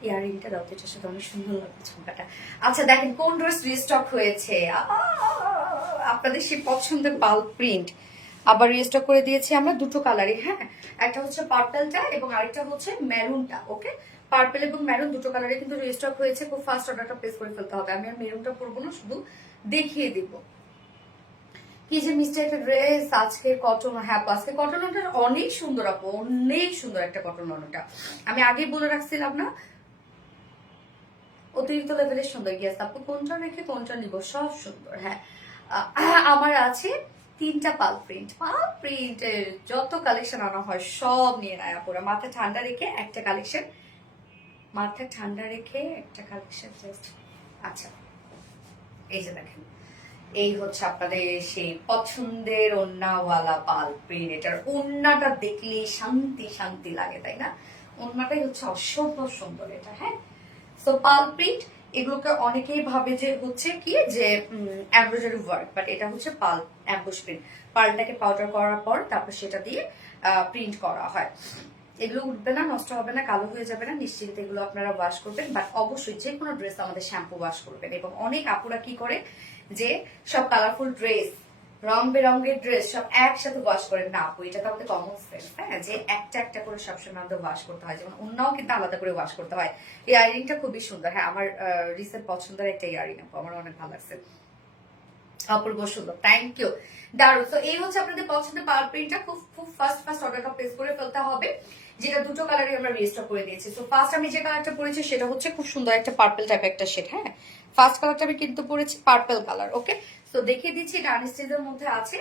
ইয়ারিংটা দাও, এটার সাথে অনেক সুন্দর লাগবে ঝুমকাটা। আচ্ছা দেখেন কোন ড্রেস রিস্টক হয়েছে। আপনাদের সেই পছন্দের পাল প্রিন্ট আবার রিস্টক করে দিয়েছি আমরা দুটো কালারই। হ্যাঁ, একটা হচ্ছে পার্পলটা এবং আরেকটা হচ্ছে মেরুনটা। ওকে, পার্পল এবং মেরুন দুটো কালারে কিন্তু রিস্টক হয়েছে। খুব ফাস্ট অর্ডারটা প্লেস করে ফেলতে হবে। আমি আর মেরুনটা পরবো না, শুধু দেখিয়ে দিব। কি যে মিষ্টি একটা ড্রেস আজকে কটন। হ্যাঁ, আজকে কটন ওটা অনেক সুন্দর আপু, অনেক সুন্দর একটা কটন ওটা। আমি আগেই বলে রাখছিলাম না, অতিরিক্ত লেভেলের সুন্দর। গিয়েছে আপু, কোনটা রেখে কোনটা নিব, সব সুন্দর। হ্যাঁ, আমার আছে 3টা পাল প্রিন্ট। পাল প্রিন্টের যত কালেকশন আনা হয় সব নিয়ে নেয় আপুরা। মাথা ঠান্ডা রেখে একটা কালেকশন, মাথা ঠান্ডা রেখে একটা কালেকশন জাস্ট। আচ্ছা, এই যে দেখেন, এই হচ্ছে আপনাদের সেই পছন্দের ওন্নাওয়ালা পাল প্রিন্ট। এটার ওন্নাটা দেখলেই শান্তি শান্তি লাগে, তাই না? ওন্নাটাই হচ্ছে অসম্ভব সুন্দর এটা। হ্যাঁ, সো পাল প্রিন্ট এগুলোকে অনেকেই ভাবে যে হচ্ছে কি যে এমব্রয়ডারি ওয়ার্ক, বাট এটা হচ্ছে পাল অ্যাম্বুশ প্রিন্ট। পালটাকে পাউডার করার পর তারপর সেটা দিয়ে প্রিন্ট করা হয়। এগুলো উঠবে না, নষ্ট হবে না, কালো হয়ে যাবে না, নিশ্চিন্তে এগুলো আপনারা ওয়াশ করবেন। বাট অবশ্যই যে কোনো ড্রেস আমাদের শ্যাম্পু ওয়াশ করবেন। এবং অনেক আপুরা কি করে যে সব কালারফুল ড্রেস, রং বেরঙের ড্রেস সব একসাথে ওয়াশ করেন না আপু, এটা তো আমাদের কমন সেন্স। হ্যাঁ, যে একটা একটা করে সবসময় আমাদের ওয়াশ করতে হয়, যেমন অন্যও কিন্তু আলাদা করে ওয়াশ করতে হয়। এই ইয়ারিংটা খুবই সুন্দর। হ্যাঁ, আমার রিসেন্ট পছন্দের একটা ইয়ারিং আপু, আমার অনেক ভালো লাগছে, অপূর্ব সুন্দর। থ্যাংক ইউ, দারুণ। তো এই হচ্ছে আপনাদের পছন্দের পাওয়ার প্রিন্টটা। খুব খুব ফাস্ট অর্ডারটা প্লেস করে ফেলতে হবে, যেটা দুটো কালারই আমরা রিস্টক করে দিয়েছি। তো ফার্স্ট আমি যে কালারটা পরেছি সেটা হচ্ছে খুব সুন্দর একটা পার্পল টাইপ একটা শেড। হ্যাঁ, ফার্স্ট কালারটা আমি কিন্তু পরেছি পার্পল কালার। ওকে, তো দেখিয়ে দিচ্ছি, এটা আনস্টিচের মধ্যে আছে।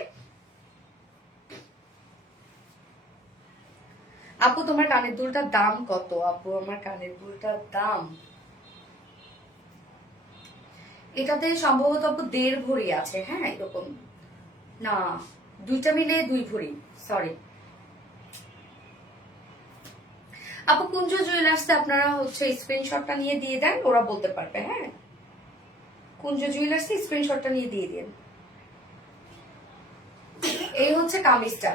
আপু তোমার কানের দুলটার দাম কত? আপু আমার কানের দুলটার দাম এটাতে সম্ভবত আপু 1.5 ভরি আছে। হ্যাঁ, এরকম না, দুইটা মিলে 2 ভরি, সরি আপু। কুঞ্জ জুয়েলার্সে আপনারা হচ্ছে স্ক্রিনশটটা নিয়ে দিয়ে দেন, ওরা বলতে পারবে। হ্যাঁ, কুঞ্জ জুয়েলার্সে স্ক্রিনশটটা নিয়ে দিয়ে দেন। এই হচ্ছে কামিজটা।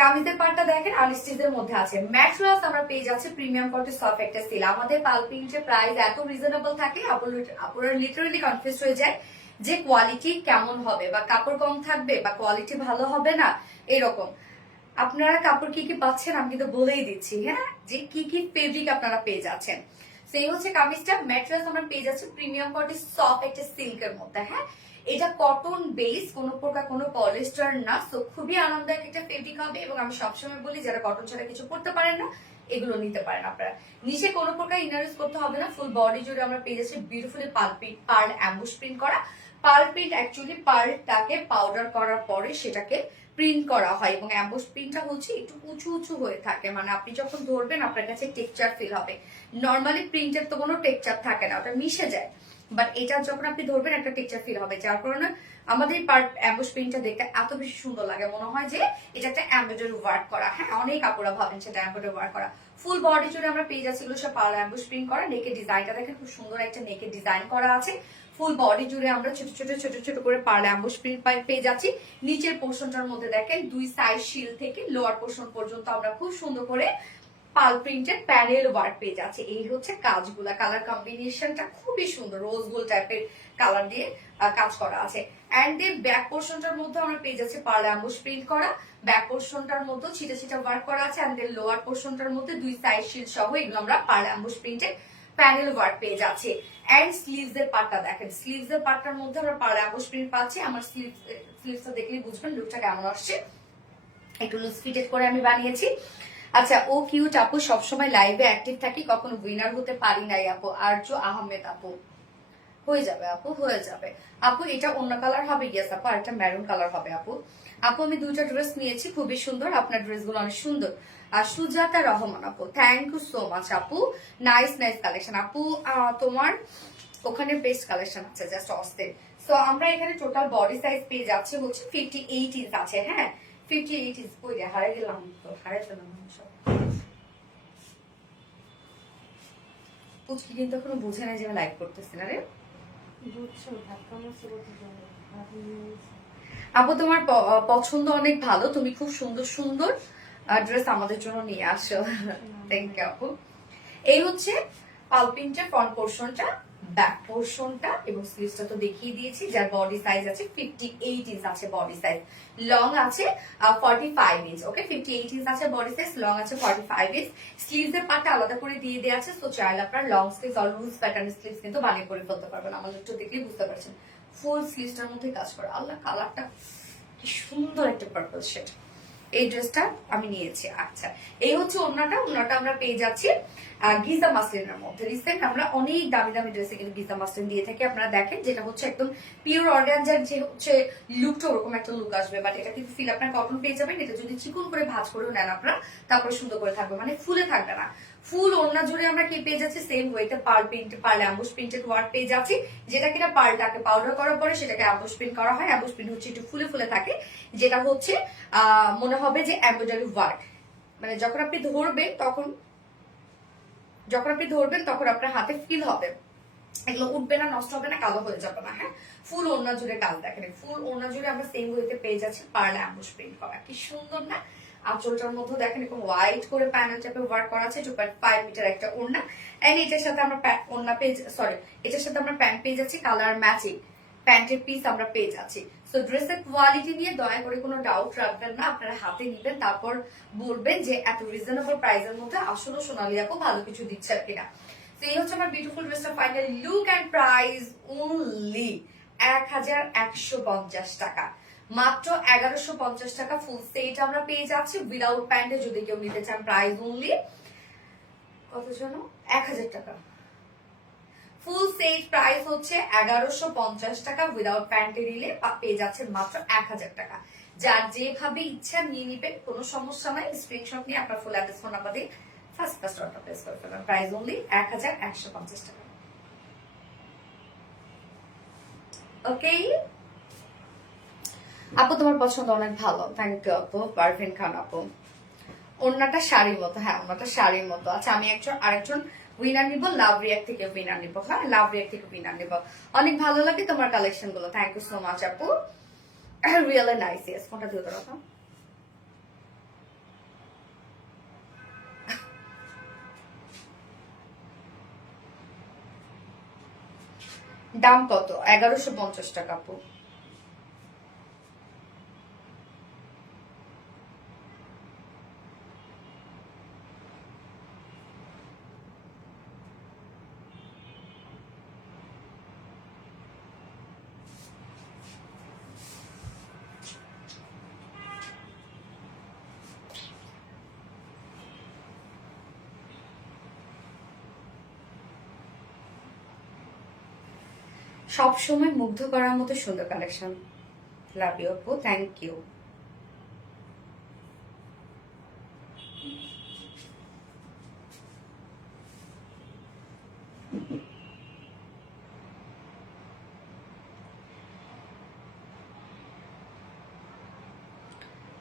কামিজের পার্টটা দেখেন আনস্টিচের মধ্যে আছে। ম্যাট্রাস আমরা পেয়ে যাচ্ছে প্রিমিয়াম কোয়ালিটি সফট একটা সিল। আমাদের পালপিংটের প্রাইস এত রিজনেবল থাকে, আপনারা লিটারালি কনফিউজ হয়ে যায় যে কোয়ালিটি কেমন হবে, বা কাপড় কম থাকবে, বা কোয়ালিটি ভালো হবে না, এরকম। আপনারা কাপড় কি কি পাচ্ছেন আমি কিন্তু বলেই দিচ্ছি। হ্যাঁ, যে কি কি ফেব্রিক আপনারা পেয়ে যাচ্ছেন। সেই হচ্ছে কামিজটা। ম্যাটেরিয়ালস আমরা পেয়ে যাচ্ছি প্রিমিয়াম কোয়ালিটি সফট একটা সিল্কের মধ্যে। হ্যাঁ, এটা কটন বেস, কোনো প্রকার কোনো পলিস্টার না। সো খুবই আরামদায়ক একটা ফেব্রিক হবে। এবং আমি সবসময় বলি যারা কটন ছাড়া কিছু পরতে পারেন না, এগুলো নিতে পারেন আপনারা। নিচে কোনো প্রকার ইনার ইউজ করতে হবে না। ফুল বডি জুড়ে আমরা পেয়ে যাচ্ছি বিউটিফুলি পার্ল অ্যাম্বুশ প্রিন্ট করা। পার্ল প্রিন্ট অ্যাকচুয়ালি পার্লটাকে পাউডার করার পরে সেটাকে প্রিন্ট করা হয়, এবং অ্যাম্বুশ প্রিন্টটা হচ্ছে একটু উঁচু উঁচু হয়ে থাকে, মানে আপনি যখন ধরবেন আপনার কাছে টেক্সচার ফিল হবে। নর্মালি প্রিন্টের তো কোনো টেক্সচার থাকে না, ওটা মিশে যায়। বাট এটা যখন আপনি ধরবেন একটা টেক্সচার ফিল হবে, যার কারণে আমাদের অ্যাম্বুশ প্রিন্টটা দেখতে এত বেশি সুন্দর লাগে, মনে হয় যে এটা একটা এমব্রয়ডারি ওয়ার্ক করা। হ্যাঁ, অনেক কাপড়া ভাবেন সেটা এমব্রয়ডারি ওয়ার্ক করা। ফুল বডি জুড়ে আমরা পেয়ে যাচ্ছি এগুলো সব পার্ল অ্যাম্বুশ প্রিন্ট করা। নেকের ডিজাইনটা দেখেন, খুব সুন্দর একটা নেকের ডিজাইন করা আছে। ফুল বডি জুড়ে আমরা ছোট ছোট ছোট ছোট করে পার্ল অ্যাম্বুশ প্রিন্ট পেয়ে যাচ্ছি। নিচের পোর্শনটার মধ্যে দেখেন দুই সাইড শিল থেকে লোয়ার পোর্শন পর্যন্ত আমরা খুব সুন্দর করে পাল প্রিন্টেড প্যানেল ওয়ার্ক পেয়ে যাচ্ছে। এই হচ্ছে কাজগুলা, কালার কম্বিনেশনটা খুবই সুন্দর, রোজ গোল্ড টাইপের কালার দিয়ে কাজ করা আছে। এন্ড এর ব্যাক পোর্শনটার মধ্যে আমরা পেয়ে যাচ্ছি পার্ল অ্যাম্বুশ প্রিন্ট করা। ব্যাক পোর্শনটার মধ্যে ছিটা ছিটা ওয়ার্ক করা আছে। এন্ড এর লোয়ার পোর্শনটার মধ্যে দুই সাইড শিল সহ এগুলো আমরা pearl emboss printed panel work পেয়ে যাচ্ছে। এন্ড স্লিভস এর পার্টটা দেখেন, স্লিভস এর পার্টটার মধ্যে আমরা পার্ল অ্যাম্বুশ প্রিন্ট পাচ্ছি। আমার স্লিভসটা দেখলেই বুঝবেন লুকটা কেমন আসছে। একটু লুজ ফিটেড করে আমি বানিয়েছি। আচ্ছা, ও কিউট আপু, সবসময় লাইভে অ্যাক্টিভ থাকি, কখনো উইনার হতে পারি নাই আপু। আরজ আহমেদ আপু, হয়ে যাবে আপু, হয়ে যাবে আপু। এটা অন্য কালার হবে, ইয়েস আপু, আর একটা মেরুন কালার হবে আপু। আপু আমি দুইটা ড্রেস নিয়েছি, খুবই সুন্দর, আপনার ড্রেসগুলো অনেক সুন্দর। আর সুজাতা রহমান আপু, থ্যাংক ইউ সো মাচ আপু, নাইস নাইস কালেকশন আপু। তোমার ওখানে বেস্ট কালেকশন আছে, জাস্ট অস্থির। সো আমরা এখানে টোটাল বডি সাইজ পেয়ে যাচ্ছে হচ্ছে 58 ইঞ্চ আছে। হ্যাঁ, 58 ইঞ্চ। কই রে, হারাই গেলাম তো, হারাই ফেলাম সব। পুচকি কিন্তু এখনো বুঝে নাই যে আমি লাইভ করতেছি না রে। আপু তোমার পছন্দ অনেক ভালো, তুমি খুব সুন্দর সুন্দর ড্রেস আমাদের জন্য নিয়ে আসো। থ্যাংক ইউ আপু। এই হচ্ছে পালপিনটার ফ্রন্ট পোর্শনটা, ব্যাক পোর্শনটা এবং স্লিভসটা তো দেখিয়ে দিয়েছি, যার বডি সাইজ আছে 58 ইঞ্চ আছে বডি সাইজ, লং আছে 45 ইঞ্চ। ওকে, 58 ইঞ্চ আছে বডি সাইজ, লং আছে 45 ইঞ্চ। স্লিভস এর পার্টটা আলাদা করে দিয়ে দেওয়া আছে, তো চাইলে আপনার লং স্লিভস আর লুজ প্যাটার্ন স্লিভস কিন্তু বানিয়ে করে ফেলতে পারবেন। আমাদের একটু দেখলেই বুঝতে পারছেন ফুল স্লিভসটার মধ্যে কাজ করে। আল্লাহ, কালারটা কি সুন্দর একটা পার্পল শেড। এই ড্রেসটা আমি নিয়েছি। আচ্ছা, এই হচ্ছে ওড়নাটা। ওড়নাটা আমরা পেয়ে যাচ্ছি গিজা মাসলিনের মধ্যে। রিসেন্ট আমরা অনেক দামি দামি ড্রেসে কিন্তু গিজা মাসলিন দিয়ে থাকি, আপনারা দেখেন, যেটা হচ্ছে একদম পিওর অর্গানজার যে হচ্ছে লুকটা, ওরকম একটা লুক আসবে, বাট এটা কিন্তু ফিল আপনার কটন পেয়ে যাবেন। এটা যদি চিকন করে ভাঁজ করেও নেন আপনারা, তারপরে সুন্দর করে থাকবে, মানে ফুলে থাকবে না। ফুল ওড়না জুড়ে আমরা কি পেয়ে যাচ্ছি, সেম ওয়েতে pearl print, pearl emboss printed work পেয়ে যাচ্ছি, যেটা কিনা পার্লটাকে পাউডার করার পরে সেটাকে অ্যাম্বুশ প্রিন্ট করা হয়। অ্যাম্বুশ প্রিন্ট হচ্ছে একটু ফুলে ফুলে থাকে, যেটা হচ্ছে মনে হবে যে এমব্রয়ডারি ওয়ার্ক। মানে যখন আপনি ধরবেন তখন আপনার হাতে ফিল হবে, এগুলো উঠবে না, নষ্ট হবে না, কালো হয়ে যাবে না। হ্যাঁ, ফুল ওড়না জুড়ে কাজ দেখেন, ফুল ওড়না জুড়ে আমরা সেম ওয়েতে পেয়ে যাচ্ছি পার্ল অ্যাম্বুশ প্রিন্ট করা। কি সুন্দর না? আঁচলটার মধ্যে দেখেন এরকম হোয়াইট করে প্যানেল টাইপের ওয়ার্ক করা আছে। 2.5 মিটার একটা ওড়না, এন্ড এটার সাথে আমরা এটার সাথে আমরা প্যান্ট পেয়ে যাচ্ছি কালার ম্যাচিং প্যান্টের পিস আমরা পেয়ে যাচ্ছি। সো ড্রেসের কোয়ালিটি নিয়ে দয়া করে কোনো ডাউট রাখবেন না, আপনারা হাতে নিবেন, তারপর বলবেন যে এত রিজনেবল প্রাইসের মধ্যে আসলে সোনালী আপু ভালো কিছু দিচ্ছে কিনা। তো এই হচ্ছে আমার বিউটিফুল ড্রেসটা final look and price only 1150 টাকা, মাত্র 1150 টাকা। ফুল সেট আমরা পেয়ে যাচ্ছি উইদাউট প্যান্টে, যদি কেউ নিতে চান প্রাইস অনলি কত যেন 1000 টাকা। ফুল সেট প্রাইস হচ্ছে 1150 টাকা, উইদাউট প্যান্টে নিলে পেয়ে যাচ্ছেন মাত্র 1000 টাকা। যার যেভাবে ইচ্ছা নিয়ে নিবেন, কোনো সমস্যা নাই। স্ক্রিনশট নিয়ে আপনার ফুল অ্যাড্রেস ফোন নাম্বার দিয়ে ফার্স্ট অর্ডার প্লেস করে ফেলবেন। প্রাইস অনলি 1150 টাকা। ওকে আপু, তোমার পছন্দ অনেক ভালো, থ্যাংক ইউ আপু। পারভিন খান আপু, ওড়নাটা শাড়ির মতো। হ্যাঁ, ওড়নাটা শাড়ির মতো। আচ্ছা, আমি আরেকজন উইনার নিব, লাভ রিয়াক্ট থেকে উইনার নিব। হ্যাঁ, লাভ রিয়াক্ট থেকে উইনার নিব। অনেক ভালো লাগে তোমার কালেকশন গুলো, থ্যাংক ইউ সো মাচ আপু, রিয়েলি নাইস। ইয়েস, কোনটা দিও তোর কথা? দাম কত? 1150 টাকা আপু। সবসময় মুগ্ধ করার মতো সুন্দর কালেকশন। লাভ ইউ আপু, থ্যাংক ইউ।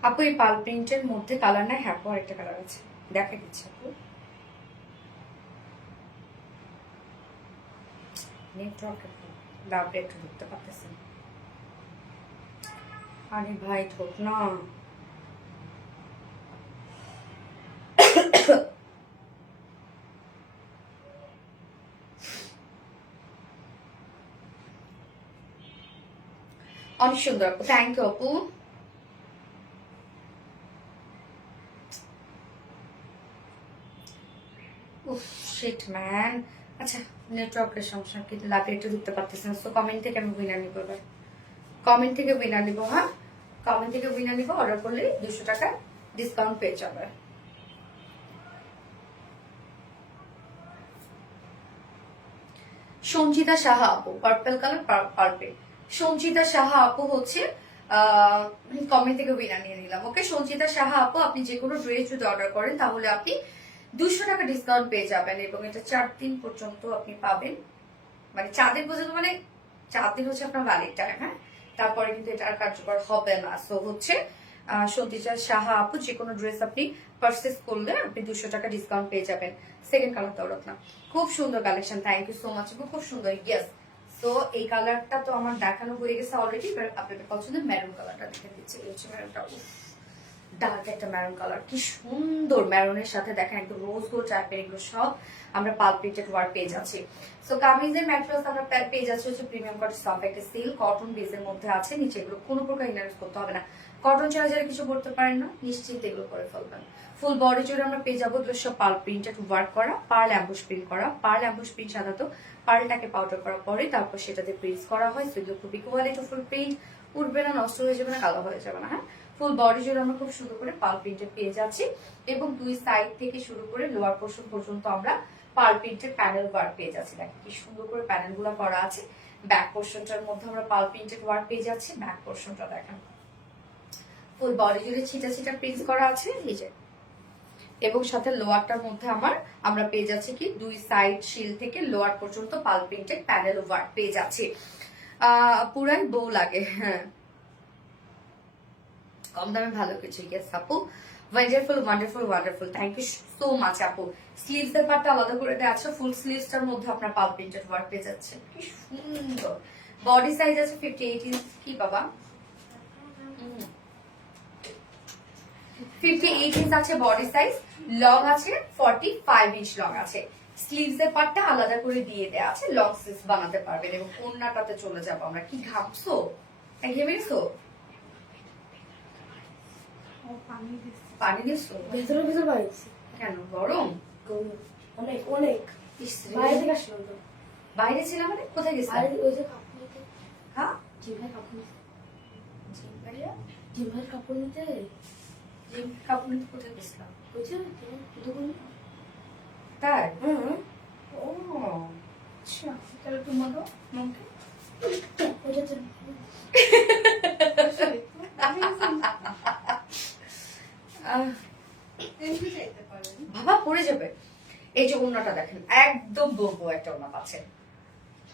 আপু, এই পাল প্রিন্টের মধ্যে কালার নাই? হ্যাঁ আপু, আরেকটা কালার আছে, দেখা দিচ্ছি আপু। নেটওয়ার্ক লাভটা একটু ধরতে পারতেছেন। আরে ভাই, ঠোক না। অনেক সুন্দর আপু, থ্যাংক ইউ আপু। উফ শিট ম্যান। আচ্ছা, নেটওয়ার্কের সমস্যা, কিন্তু লাভে একটু ধরতে পারতেছেন। সো কমেন্ট থেকে আমি উইনার নিব এবার, কমেন্ট থেকে উইনার নিব। হ্যাঁ, কমেন্ট থেকে উইনার নিব, অর্ডার করলে 200 টাকা ডিসকাউন্ট পেয়ে যাবে। সঞ্চিতা সাহা আপু, purple colour purple. Sanchita Saha আপু হচ্ছে কমেন্ট থেকে উইনার নিয়ে নিলাম। ওকে, সঞ্চিতা সাহা আপু, আপনি যে কোনো ড্রেস যদি অর্ডার করেন তাহলে আপনি 200 টাকা ডিসকাউন্ট পেয়ে যাবেন, এবং এটা 4 দিন পর্যন্ত আপনি পাবেন। মানে 4 দিন পর্যন্ত, মানে 4 দিন হচ্ছে আপনার ভ্যালিড টাইম। হ্যাঁ, তারপরে কিন্তু এটা আর কার্যকর হবে না। সো হচ্ছে সঞ্চিতা সাহা আপু, যে কোনো ড্রেস আপনি পারচেস করলে আপনি 200 টাকা ডিসকাউন্ট পেয়ে যাবেন। সেকেন্ড কালার তো না, খুব সুন্দর collection, thank you so much. খুব সুন্দর, ইয়েস তো এই কালারটা তো আমার দেখানো হয়ে গেছে অলরেডি, এবার আপনাদের পছন্দের মেরুন কালারটা দেখে দিচ্ছি। এই হচ্ছে মেরুনটা, ডার্ক একটা মেরুন কালার, কি সুন্দর। মেরুনের সাথে দেখেন একদম রোজ গোল্ড টাইপের, এগুলো সব আমরা পাল প্রিন্টেড ওয়ার্ক পেয়ে যাচ্ছি। সো কামিজের ম্যাটেরিয়ালস আমরা পেয়ে যাচ্ছি হচ্ছে প্রিমিয়াম কটন সফট একটা সিল্ক কটন বেজের মধ্যে আছে। নিচে এগুলো কোনো প্রকার ইনারেস করতে হবে না। কটন ছাড়া যারা কিছু করতে পারেন না, নিশ্চিন্তে এগুলো করে ফেলবেন। ফুল বডি জুড়ে আমরা পেয়ে যাবো এগুলো সব পার্ল প্রিন্টেড ওয়ার্ক করা, পার্ল অ্যাম্বুশ প্রিন্ট করা। পার্ল অ্যাম্বুশ প্রিন্ট সাধারণত পার্লটাকে পাউডার করার পরে তারপর সেটাতে প্রিন্ট করা হয়। সো এগুলো খুবই কোয়ালিটি ফুল প্রিন্ট, উঠবে না, নষ্ট হয়ে যাবে না, কালো হয়ে যাবে না। হ্যাঁ, ফুল বডি জুড়ে আমরা খুব সুন্দর করে পার্ল প্রিন্টেড পেয়ে যাচ্ছি এবং দুই সাইড থেকে শুরু করে লোয়ার পোর্শন পর্যন্ত আমরা পার্ল প্রিন্টেড প্যানেল ওয়ার্ক পেয়ে যাচ্ছি। দেখেন কি সুন্দর করে প্যানেল গুলো করা আছে। ব্যাক পোর্শনটার মধ্যে আমরা পার্ল প্রিন্টেড ওয়ার্ক পেয়ে যাচ্ছি। ব্যাক পোর্শনটা দেখেন ফুল বডি জুড়ে ছিটা ছিটা প্রিন্ট করা আছে এই যে, এবং সাথে লোয়ারটার মধ্যে আমরা পেয়ে যাচ্ছি কি দুই সাইড শিল থেকে লোয়ার পর্যন্ত পার্ল প্রিন্টেড প্যানেল ওয়ার্ক পেয়ে যাচ্ছি। পুরাই বউ লাগে। হ্যাঁ, কম দামে ভালো কিছু। ইয়েস আপু, wonderful wonderful wonderful, thank you so much আপু। স্লিভস এর পার্টটা আলাদা করে দেওয়া আছে, ফুল স্লিভসটার মধ্যে আপনার পাল প্রিন্টেড ওয়ার্ক পেয়ে যাচ্ছে, কি সুন্দর। বডি সাইজ আছে 58 ইঞ্চ। কি বাবা, 58 ইঞ্চ আছে বডি সাইজ। লং আছে 45 ইঞ্চ লং আছে। স্লিভস এর পার্টটা আলাদা করে দিয়ে দেওয়া আছে, লং স্লিভস বানাতে পারবেন। এবং ওড়নাটাতে চলে যাবো আমরা। কি ঘামছো, ঘেমেছো? পানি দিচ্ছো? ভেতরে ভেতর বাড়িয়েছি। কেন, গরম? অনেক অনেক। বাইরে থেকে আসলাম তো। বাইরে ছিলাম মানে? কোথায় গেছিলাম? বাইরে ওই যে কাপড় নিতে। হ্যাঁ, জিম ভাই কাপড় নিতে। জিম ভাইয়া? জিম ভাই কাপড় নিতে। জিম কাপড় নিতে কোথায় গেছিলাম? ওই যে দোকান। তাই? হুম। ও আচ্ছা, তাহলে তোমারও মনকে ওইটা তো বাবা পড়ে যাবে। এই যে ওড়নাটা দেখেন, একদম বলবো একটা ওড়না পাচ্ছেন।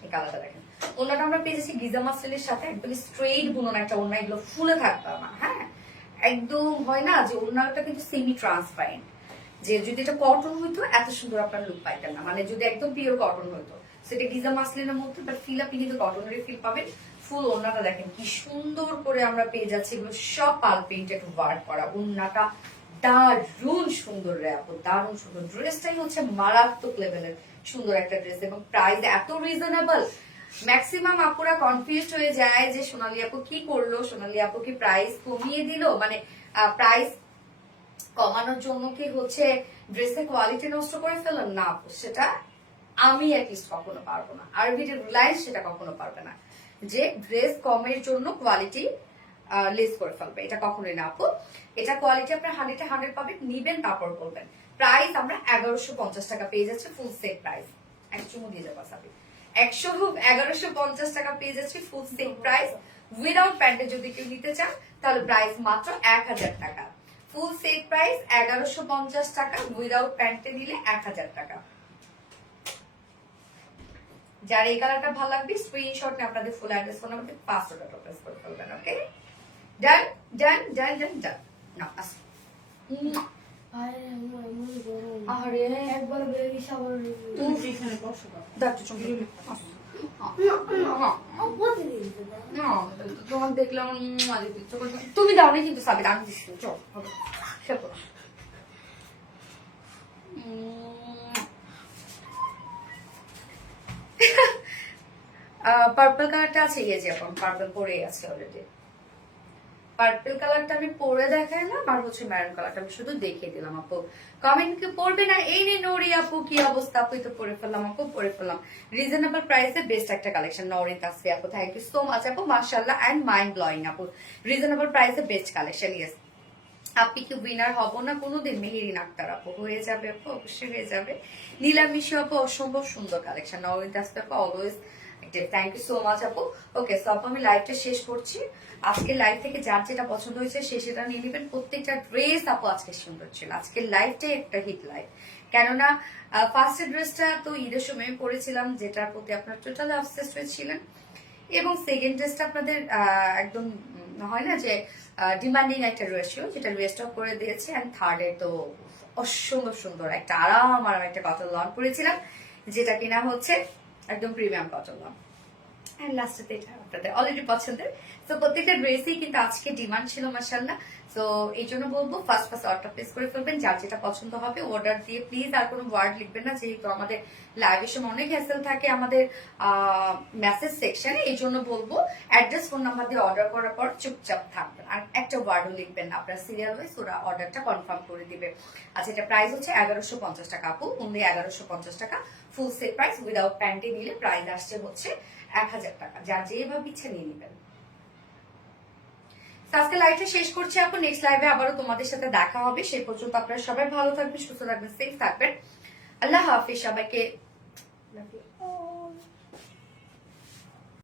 এই কালারটা দেখেন, ওড়নাটা আমরা পেয়েছি গিজা মাসেলের সাথে একদম স্ট্রেইট বুনন একটা ওড়না। এগুলো ফুলে থাকবে না। হ্যাঁ, একদম হয় না যে ওড়নাটা কিন্তু সেমি ট্রান্সপারেন্ট, যে যদি এটা কটন হইতো এত সুন্দর আপনার লুক পাইতেন না। মানে যদি একদম পিওর কটন হইতো, সেটা গিজা মাসলিনের মধ্যে, বাট ফিল আপনি কিন্তু কটনের ফিল পাবেন। ফুল ওড়নাটা দেখেন কি সুন্দর করে আমরা পেয়ে যাচ্ছি। এগুলো সব পাল প্রিন্টেড ওয়ার্ক করা। ওড়নাটা দারুণ সুন্দর রে আপু, দারুণ সুন্দর। ড্রেসটাই হচ্ছে মারাত্মক লেভেলের সুন্দর একটা ড্রেস এবং প্রাইস এত রিজনেবল। ম্যাক্সিমাম আপুরা কনফিউজড হয়ে যায় যে সোনালী আপু কি করলো, সোনালী আপু কি প্রাইস কমিয়ে দিল, মানে প্রাইস কমানোর জন্য কি হচ্ছে ড্রেসের কোয়ালিটি নষ্ট করে ফেলেন? না আপু, সেটা আমি অ্যাটলিস্ট কখনো পারবো না। আরবিডি রিলায়েন্স সেটা কখনো পারবে না যে ড্রেস কমের জন্য কোয়ালিটি লেস করে ফেলবে, এটা কখনোই না আপু। এটা কোয়ালিটি আপনার 100 পাবেন, নিবেন তারপর বলবেন। প্রাইস আমরা 1150 টাকা পেয়ে যাচ্ছে ফুল সেট প্রাইস। একচুমো দিয়ে যাবো সাবি, 1150 টাকা পেয়ে যাচ্ছে ফুল সেট প্রাইস। উইদাউট প্যান্টে যদি কেউ নিতে চান তাহলে প্রাইস মাত্র 1000 টাকা। ফুল সেট প্রাইস 1150 টাকা, উইদাউট প্যান্টে নিলে 1000 টাকা। যার এই কালারটা ভালো লাগবে স্ক্রিনশট নিয়ে আপনাদের ফুল অ্যাড্রেস ফোন নাম্বার 500 টাকা প্রেস করে ফেলবেন। ওকে, ডান ডান ডান ডান ডান। না আসো। আরে একবার বেরিয়ে গেছে আবার তুমি এখানে বসো, দাঁড়াও চুমকি আসো। না, তোমার দেখলাম তুমি দাও না কিন্তু সাবির, আমি দিচ্ছি। চল শেখো। পার্পল কালারটা আছে, ইয়ে যে এখন পার্পল পরে আছে অলরেডি। পার্পল কালারটা আমি পরে দেখাইলাম, আর হচ্ছে ম্যারুন কালারটা আমি শুধু দেখিয়ে দিলাম। আপু কমেন্ট কি পড়বে না? এই নে নরি আপু, কি অবস্থা? আপুই তো পরে ফেললাম আপু, পরে ফেললাম। রিজনেবল প্রাইসে বেস্ট একটা কালেকশন নরিন তাসফি আপু, থ্যাংক ইউ সো মাচ আপু, মাশাআল্লাহ এন্ড মাইন্ড ব্লোয়িং আপু। রিজনেবল প্রাইসে বেস্ট কালেকশন। ইয়েস, আপনি কি উইনার হবো না কোনোদিন? মেহেরিন আক্তার আপু, হয়ে যাবে আপু, অবশ্যই হয়ে যাবে। নীলামিশি আপু, অসম্ভব সুন্দর কালেকশন। নরিন তাসফি আপু always, thank you so much আপু। ওকে, সো আপু আমি লাইভটা শেষ করছি। আজকে লাইভ থেকে যার যেটা পছন্দ হয়েছে সে সেটা নিয়ে নেবেন। প্রত্যেকটা ড্রেস আপু আজকে সুন্দর ছিল। আজকে লাইভটাই একটা হিট লাইভ, কেননা ফার্স্ট ড্রেসটা তো ঈদের সময় পরেছিলাম, যেটার প্রতি আপনার টোটালি অবসেসড হয়েছিলেন, এবং সেকেন্ড ড্রেসটা আপনাদের একদম হয় না যে ডিমান্ডিং একটা ড্রেস ছিল, যেটা রেস্টক করে দিয়েছে। অ্যান্ড থার্ডে তো অসম্ভব সুন্দর একটা আরাম একটা কটন লন পরেছিলাম, যেটা কিনা হচ্ছে একদম প্রিমিয়াম কটন লন। এন্ড লাস্টে এটা আপনাদের অলরেডি পছন্দের। তো প্রত্যেকটা ড্রেসই কিন্তু আজকে ডিমান্ড ছিল মাশাআল্লাহ। তো এই জন্য বলবো ফার্স্ট অর্ডার প্লেস করে ফেলবেন, যার যেটা পছন্দ হবে অর্ডার দিয়ে প্লিজ আর কোনো ওয়ার্ড লিখবেন না, যেহেতু আমাদের লাইভের সময় অনেক হ্যাসেল থাকে আমাদের মেসেজ সেকশনে। এই জন্য বলবো অ্যাড্রেস ফোন নাম্বার দিয়ে অর্ডার করার পর চুপচাপ থাকবেন, আর একটা ওয়ার্ডও লিখবেন না, আপনার সিরিয়াল ওয়াইজ ওরা অর্ডারটা কনফার্ম করে দিবে। আচ্ছা, এটা প্রাইস হচ্ছে 1150 টাকা আপু, অনলি 1150 টাকা। Full set price without panty নিলে প্রাইস আসছে হচ্ছে 1000 টাকা, যার যেভাবে ইচ্ছে নিয়ে নেবেন। আজকে লাইভটা শেষ করছি আপু, নেক্সট লাইভে আবারও তোমাদের সাথে দেখা হবে। সেই পর্যন্ত আপনারা সবাই ভালো থাকবেন, সুস্থ থাকবেন, সেফ থাকবেন। আল্লাহ হাফিজ সবাইকে।